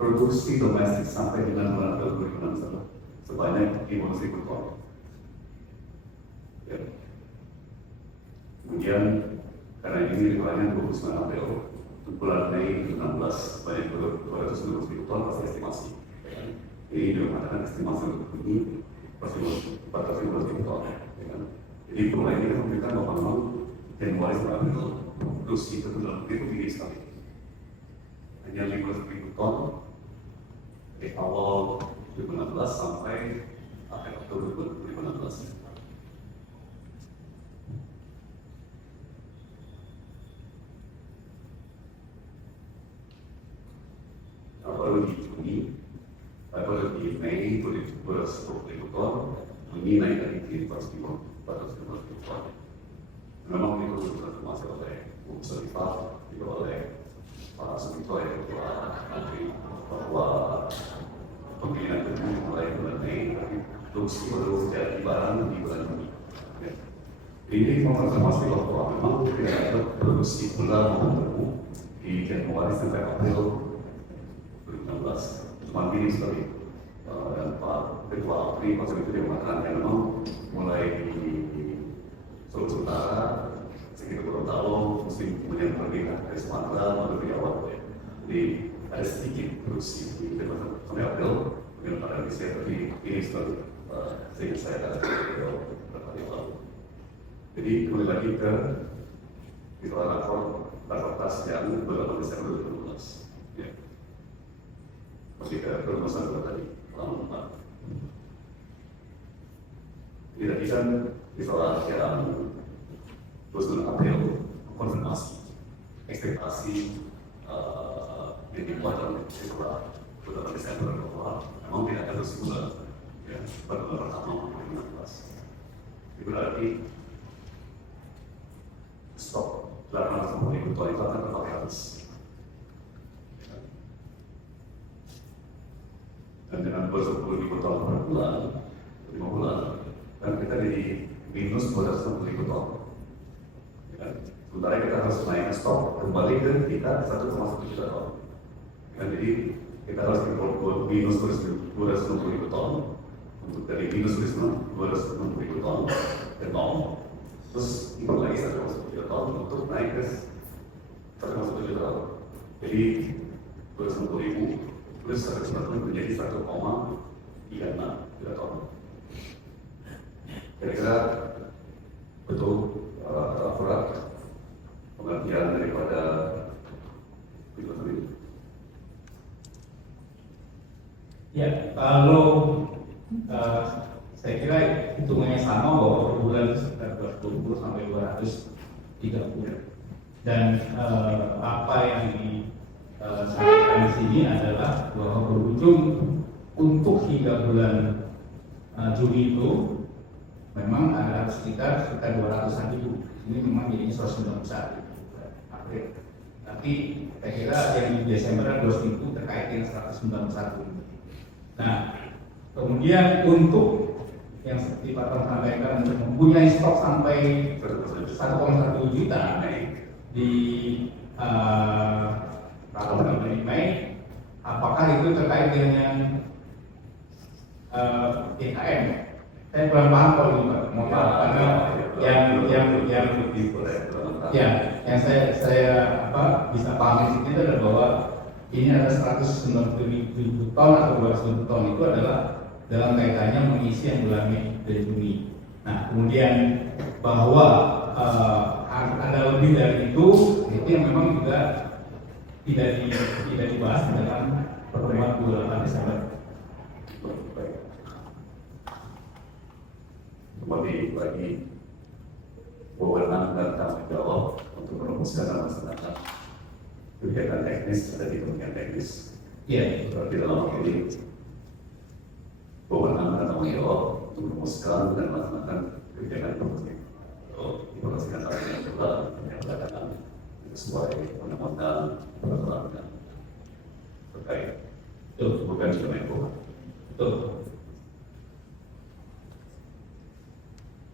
Produksi domestik sampai dengan bulan April 2016 sebanyak 15.000 ton. Ya. Kemudian karena ini riwayatnya 29 April untuk bulan Mei 2016 sebanyak 220.000 ton pasti estimasi. Ya. Ini juga mengatakan estimasi untuk ini pasti 400.000 ton. Ya. Jadi mulai ini memberikan bahwa memang Januari sampai April produksi dalam negeri itu tinggi sekali. Hanya 15.000 ton dari awal 2016 sampai akhir Oktober 2016. Baru di Juni, baru di Mei 210.000 ton, Juni naik dari 400.000 ton. Memang ini perlu dikonfirmasi oleh Bu Sarifah, juga oleh Pak Sumito ya, Ketua Menteri, bahwa pemilihan itu mulai bulan Mei, tapi produksi baru jadi barang di bulan Juni. Ya. Ini mengkonfirmasi bahwa memang tidak ada produksi gula maupun di Januari sampai April 2016. Cuma gini sekali, dan Pak Ketua Apri pas itu dia mengatakan yang memang mulai di Sulawesi Utara, sekitar Gorontalo, musim kemudian pergi dari Sumatera, lalu di awal. Jadi ada sedikit produksi di Januari sampai April, kemudian pada Indonesia, tapi ini sekali sehingga saya katakan beberapa hari lalu. Jadi kembali lagi ke rakortas yang ber Desember 2012. Ya. Masih ke perumusan tadi, lama. Jadi tadi kan visual yang 29 April konfirmasi ekspektasi yang dibuat dalam visual Desember bahwa memang tidak ada kesimpulan ya, pada bulan pertama 2016. Itu berarti stok 850.000 ton itu akan terpakai habis. Dan dengan 20.000 ton per bulan, 5 bulan, dan kita di minus 260.000 ton. Ya, sementara kita harus naikkan stok kembali ke kita 1,1 juta ton. Ya, jadi kita harus minus 260.000 ton untuk dari minus 260.000 ton ke nol. Terus impor lagi 1,1 juta ton untuk naik ke 1,1 juta ton. Jadi 260.000 plus 1 juta ton menjadi 1,36 juta ton. Kira-kira betul akurat pengertian daripada itu tadi. Ya, kalau saya kira hitungannya sama bahwa per bulan sekitar 220 sampai 230. Dan apa yang disampaikan di sini adalah bahwa berujung untuk hingga bulan Juni itu memang ada sekitar 200-an ribu. Ini memang jadinya 191 April. Tapi saya kira yang di Desember ada 200.000 terkait dengan 191. Nah, kemudian untuk yang seperti Pak Tom sampaikan untuk mempunyai stok sampai 1,1 juta di bulan Mei, apakah itu terkait dengan IKM? Saya kurang paham kalau ini Pak, mohon maaf karena yang saya bisa pahami itu adalah bahwa ini ada 190.000 ton atau 200.000 ton itu adalah dalam kaitannya mengisi yang bulan Mei dan Juni. Nah, kemudian bahwa ada lebih dari itu yang memang juga tidak dibahas dalam pertemuan 28 Desember. Kembali lagi wewenang dan tanggung jawab untuk merumuskan dan melaksanakan kegiatan teknis ada di Kementerian Teknis. Iya. Berarti dalam hal ini wewenang dan tanggung jawab untuk merumuskan dan melaksanakan kegiatan teknis. Informasikan saat ini juga yang mengatakan sesuai undang-undang peraturan terkait. Itu bukan Kemenko. Betul.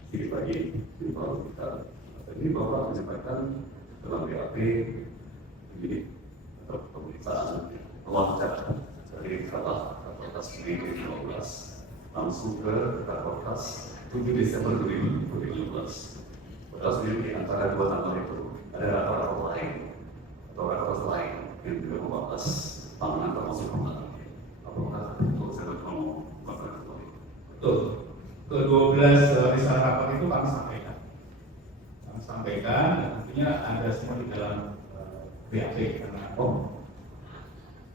Sedikit lagi di bawah kita. Ini Bapak menyampaikan dalam BAP ini atau pemeriksaan wawancara dari Rakortas Mei 2015 langsung ke Rakortas 7 Desember 2015. Padahal sendiri di antara dua tanggal itu ada rakortas lain atau rakortas lain yang juga membahas pangan termasuk pangan. Apakah itu saya mau melakukan itu? Betul. Ke-12 risalah rapat itu kami sampaikan. Dan tentunya ada semua di dalam BAP karena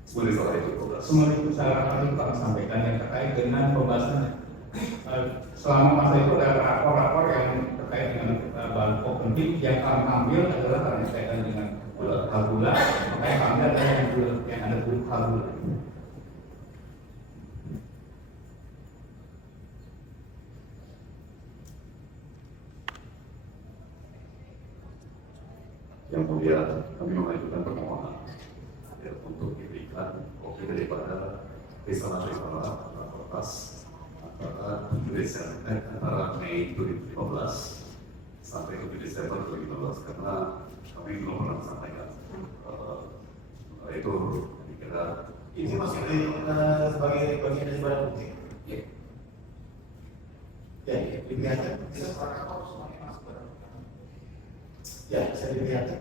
Semua risalah itu. semua risalah rapat itu kami sampaikan yang terkait dengan pembahasannya. Selama masa itu ada rapor-rapor yang terkait dengan bahan pokok penting yang kami ambil adalah karena kaitan dengan hal gula, makanya kami ada yang ada hal gula. Yang kemudian kami mengajukan permohonan ya, untuk diberikan kopi daripada risalah-risalah rakortas antara Mei 2015 sampai 7 Desember 2015 karena kami belum pernah sampaikan itu dikira Ini masuk sebagai bagian dari barang bukti. Ya, dilihatkan. Ya, bisa dilihatkan.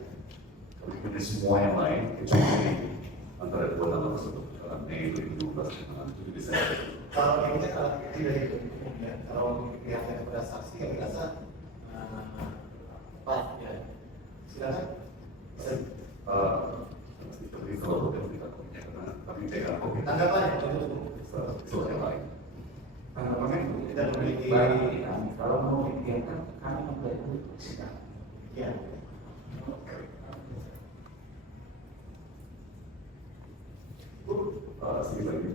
kami punya semua yang lain kecuali antara dua tanggal tersebut Mei 2015 dengan 7 Desember. Kalau ini kan alat bukti dari itu, ya. Kalau dilihatkan kepada saksi, kami rasa tidak memiliki. Baik, kalau mau dibiarkan kami membantu sidang. Ya. Sedikit lagi.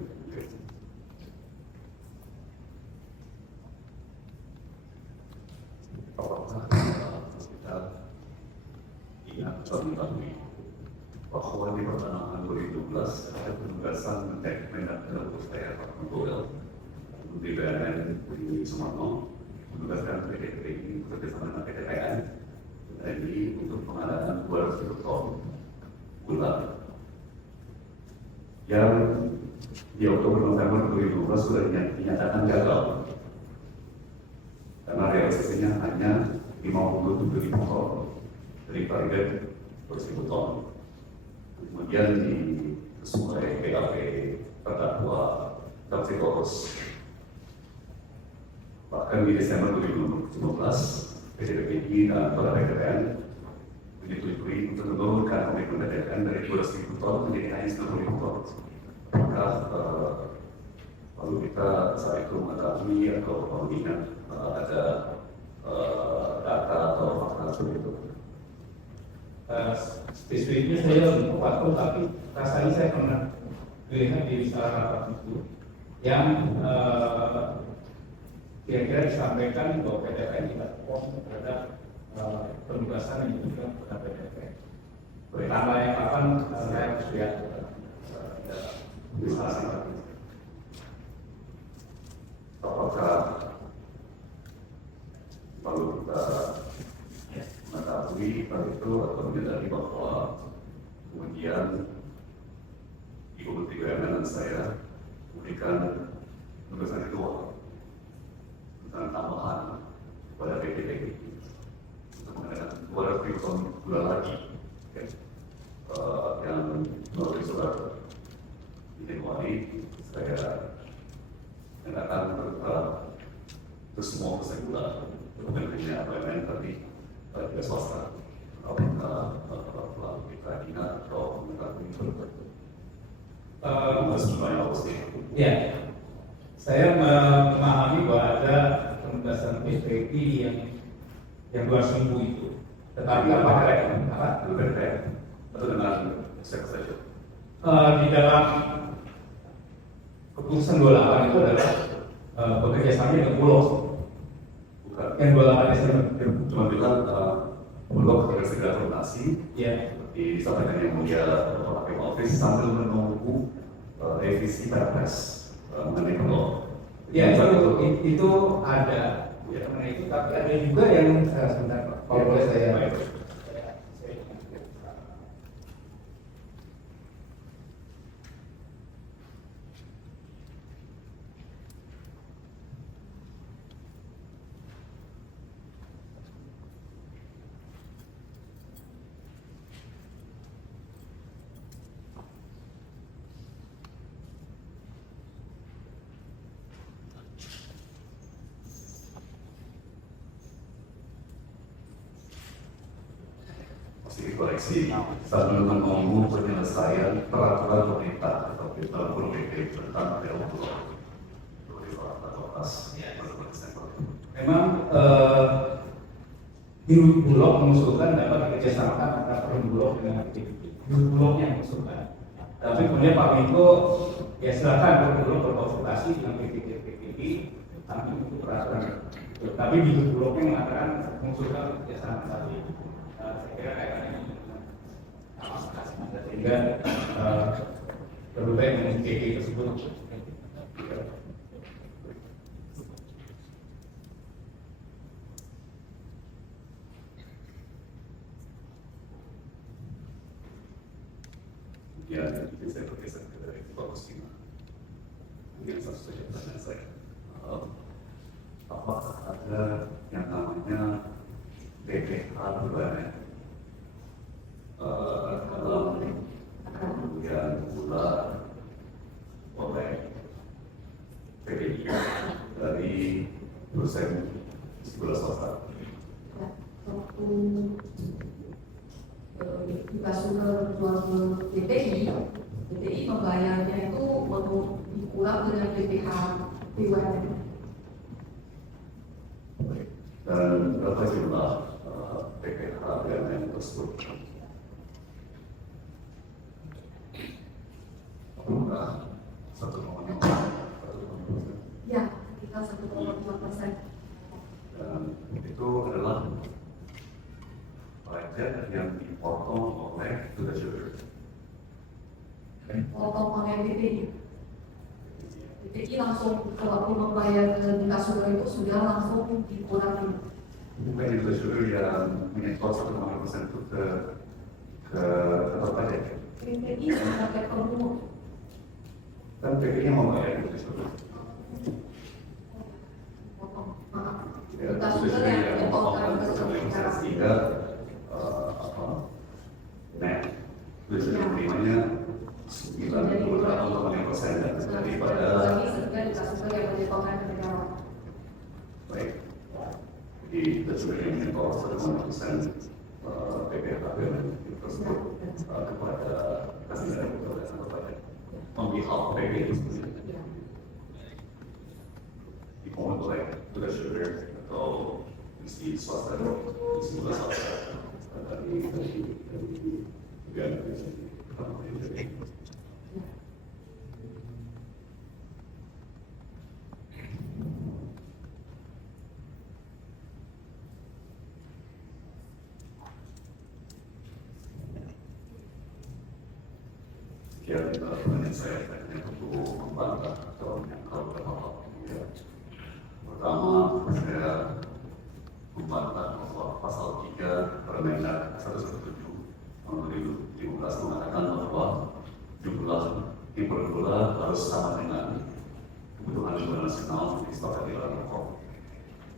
Apakah kita ingat tentang bahwa di pertengahan 2012 ada penugasan Mendak dalam Pusdaya Pak Menteri di BNN di Sumarno menugaskan PT ini bekerjasama dengan PT PN TNI untuk pengadaan 200 ton gula yang di Oktober November 2012 sudah dinyatakan gagal karena realisasinya hanya 57.000 ton dari target 100.000 ton. Kemudian di sesuai BAP terdakwa Kapsikorus. Bahkan di Desember 2015, PDPI dan Kepala BPN menyetujui untuk menurunkan komitmen BPN dari 200.000 ton menjadi hanya 90.000 ton. Maka lalu kita saat itu mengetahui atau mengingat ada data atau fakta seperti itu. Spesifiknya saya lupa waktu, tapi rasanya saya pernah melihat di salah rapat itu yang kira-kira disampaikan bahwa PDPN tidak konsen terhadap penugasan yang diberikan kepada PDPN. Pertama yang kapan saya harus lihat Apakah lalu kita mengetahui hal itu atau menyadari bahwa kemudian Ibu Menteri BUMN dan saya memberikan penugasan kedua tentang tambahan kepada PPTI untuk mengadakan 200.000 ton gula lagi yang melalui surat Januari saya mengatakan ke semua pesan gula bukan hanya BUMN tapi juga swasta apakah melalui Kadina atau mengetahui ya, saya memahami bahwa ada penugasan PPI yang 200.000 itu. Tetapi apakah atau dengan siapa saja? Di dalam keputusan 28 itu adalah bekerja sama dengan Bulog. Bukan. Yang 28 Desember. Cuma bilang Bulog akan segera donasi. Ya. Disampaikan yang mulia Pak Office sambil menunggu revisi Perpres mengenai Bulog. Ya, itu ada. Ya, mengenai itu, tapi ada juga yang sebentar, kalau boleh saya. Koreksi sambil menunggu penyelesaian peraturan pemerintah atau peraturan PP tentang PLU Memang di Bulog mengusulkan dapat dikerjasamakan antara Perum Bulog dengan PPI. Bulog yang mengusulkan. Tapi kemudian Pak Menko ya silakan Bulog berkonsultasi dengan PPI tapi untuk peraturan. Tapi di Bulognya mengatakan mengusulkan kerjasama tadi. Saya kira kaitannya sehingga lebih baik dengan PPI tersebut. Ya, jadi saya bergeser ke dari Pak Kusima. Mungkin satu saja pertanyaan saya. Apakah ada yang namanya BPH BUMN dalam kemudian gula oleh PPI dari dosen gula swasta? Waktu kita sudah jual ke PPI membayarnya itu dikurang dengan BPH BUMN. dan berapa jumlah PPH BUMN tersebut? Apakah 1,5%? Ya, kita 1,5%. Dan itu adalah pajak yang dipotong oleh Duta Sugar. Potong oleh BPI. BPI langsung kalau membayar ke Duta Sugar itu sudah langsung dikurangi. Bukan Duta Sugar yang menyetor 1,5% itu ke kantor pajak. BPI sebagai pengungut. Kan PPI mau bayar Duta Sugar. Potong, maaf. Ya, Duta Duta Sugar Sugar yang yang dipotong memotong ke secara sehingga net Duta Sugar terimanya 98,5% daripada Duta Sugar yang dipotong ke negara. baik. Jadi Duta Sugar yang menyetor 1,5% PPH BUMN tersebut kepada negara dan kantor pajak on behalf of PPI itu sendiri. Dipungut oleh Duta Sugar atau institusi swasta, institusi swasta dari BUMN sendiri. Sekian pertanyaan saya tanya untuk membantah atau menyangkal beberapa hal. Pertama, saya membantah bahwa pasal 3 Permendag 117 tahun 2015 mengatakan bahwa jumlah impor gula harus sama dengan kebutuhan gula nasional disepakati dalam pokok.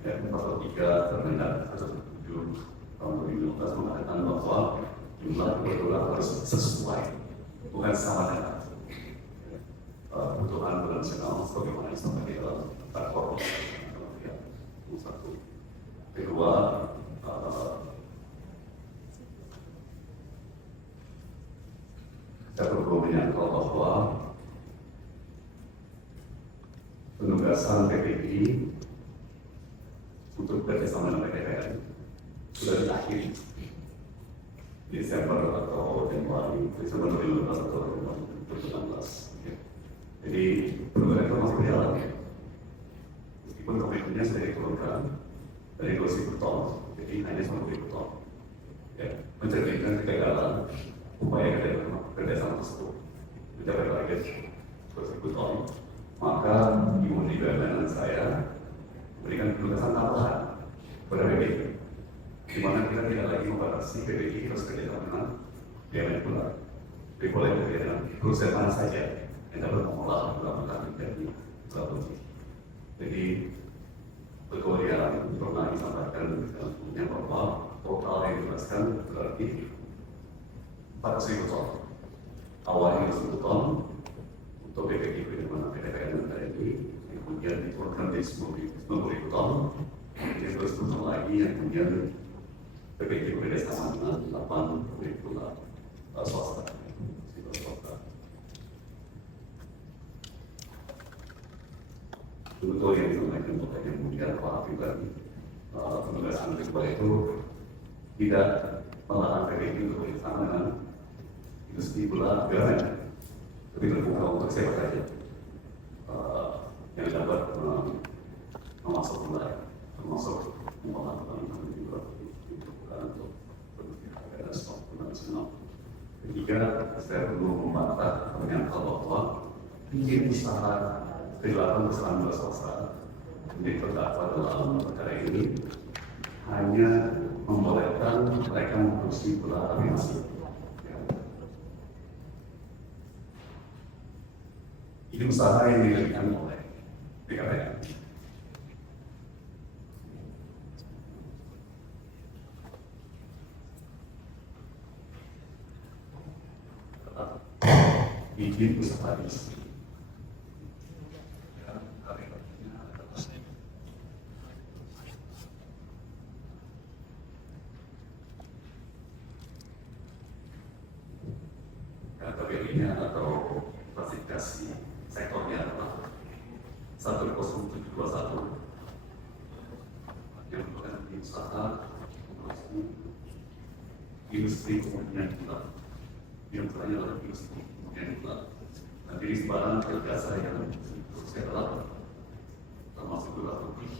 Dan pasal 3 Permendag 117 tahun 2015 mengatakan bahwa jumlah impor gula harus sesuai, bukan sama dengan kebutuhan gula nasional sebagaimana disepakati dalam platform. Satu. Kedua, saya perlu menyangkal bahwa penugasan PPI untuk kerjasama dengan PTPN sudah diakhiri Desember atau Januari, Desember 2015 atau 2016. Jadi penugasan itu masih berjalan ya. Meskipun komitmennya sudah diturunkan dari 2.000 ton, jadi hanya 1.000 ton. Ya, mencerminkan kegagalan upaya kerjasama tersebut mencapai target 2.000 ton. Maka Ibu di BUMN saya berikan penugasan tambahan kepada PPI, di mana kita tidak lagi membatasi PPI harus kerjasama dengan BUMN pula. Jadi boleh bekerja dengan perusahaan mana saja yang dapat mengolah gula mentah menjadi gula putih. Jadi kemudian pernah disampaikan sebelumnya bahwa total yang dibebaskan berarti 400.000 ton. Awalnya 1.000 ton untuk PPI bagaimana PTPN dan TNI, kemudian diturunkan di 10.000 ton, kemudian terus turun lagi yang kemudian PPI bekerjasama dengan 8.000 swasta. Betul yang disampaikan Bapak yang kemudian Pak Hafid tadi, penugasan kedua itu tidak melarang PPI untuk bekerjasama dengan industri gula BUMN, tapi terbuka untuk siapa saja yang dapat memasuk gula, termasuk melakukan juga untuk berbagai stok gula nasional. Ketiga, saya perlu membantah menyangkal bahwa izin usaha kejahatan bersama gula swasta menjadi terdakwa dalam perkara ini hanya membolehkan mereka memproduksi gula rafinasi. Ini usaha yang didirikan oleh BKPM. Izin usaha industri. KTP-nya atau klasifikasi sektornya adalah 10721 yang merupakan usaha industri kemudian kita yang terakhir adalah industri kemudian kita. Nah, jadi sebarang kerja saya saya lakukan termasuk juga putih,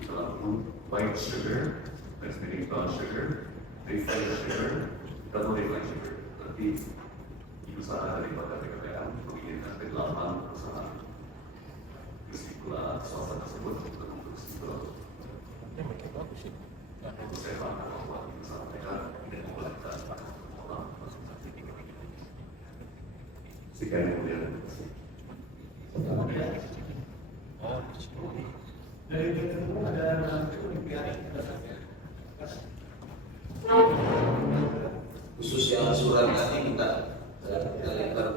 kita lakukan white sugar, that's meaning brown sugar, refined sugar, atau refined sugar. Tapi usaha daripada PKPM menginginkan ke-8 perusahaan industri gula swasta tersebut untuk memproduksi gula. Saya paham bahwa usaha mereka tidak dibolehkan orang. Sekian kemudian. Dari ketemu ada Khusus yang surat tadi kita lebar.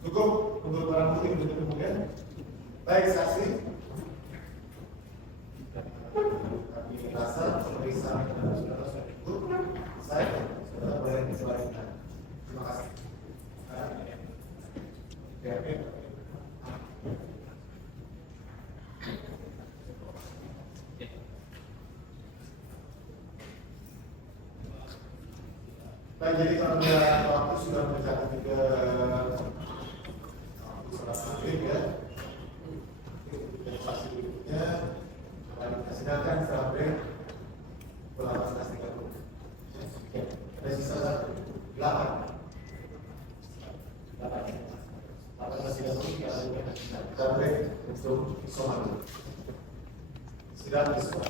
Cukup untuk barang bukti untuk kemudian. Baik saksi. Kami rasa pemeriksaan saudara sudah cukup. Saya sudah boleh disebarkan. Terima kasih. Oke. Baik, jadi kalau waktu sudah mencapai juga ya. Saksi berikutnya kita sidangkan sampai pukul 18.30. Ada sisa 8. Kita break untuk isoman. Sidang besok.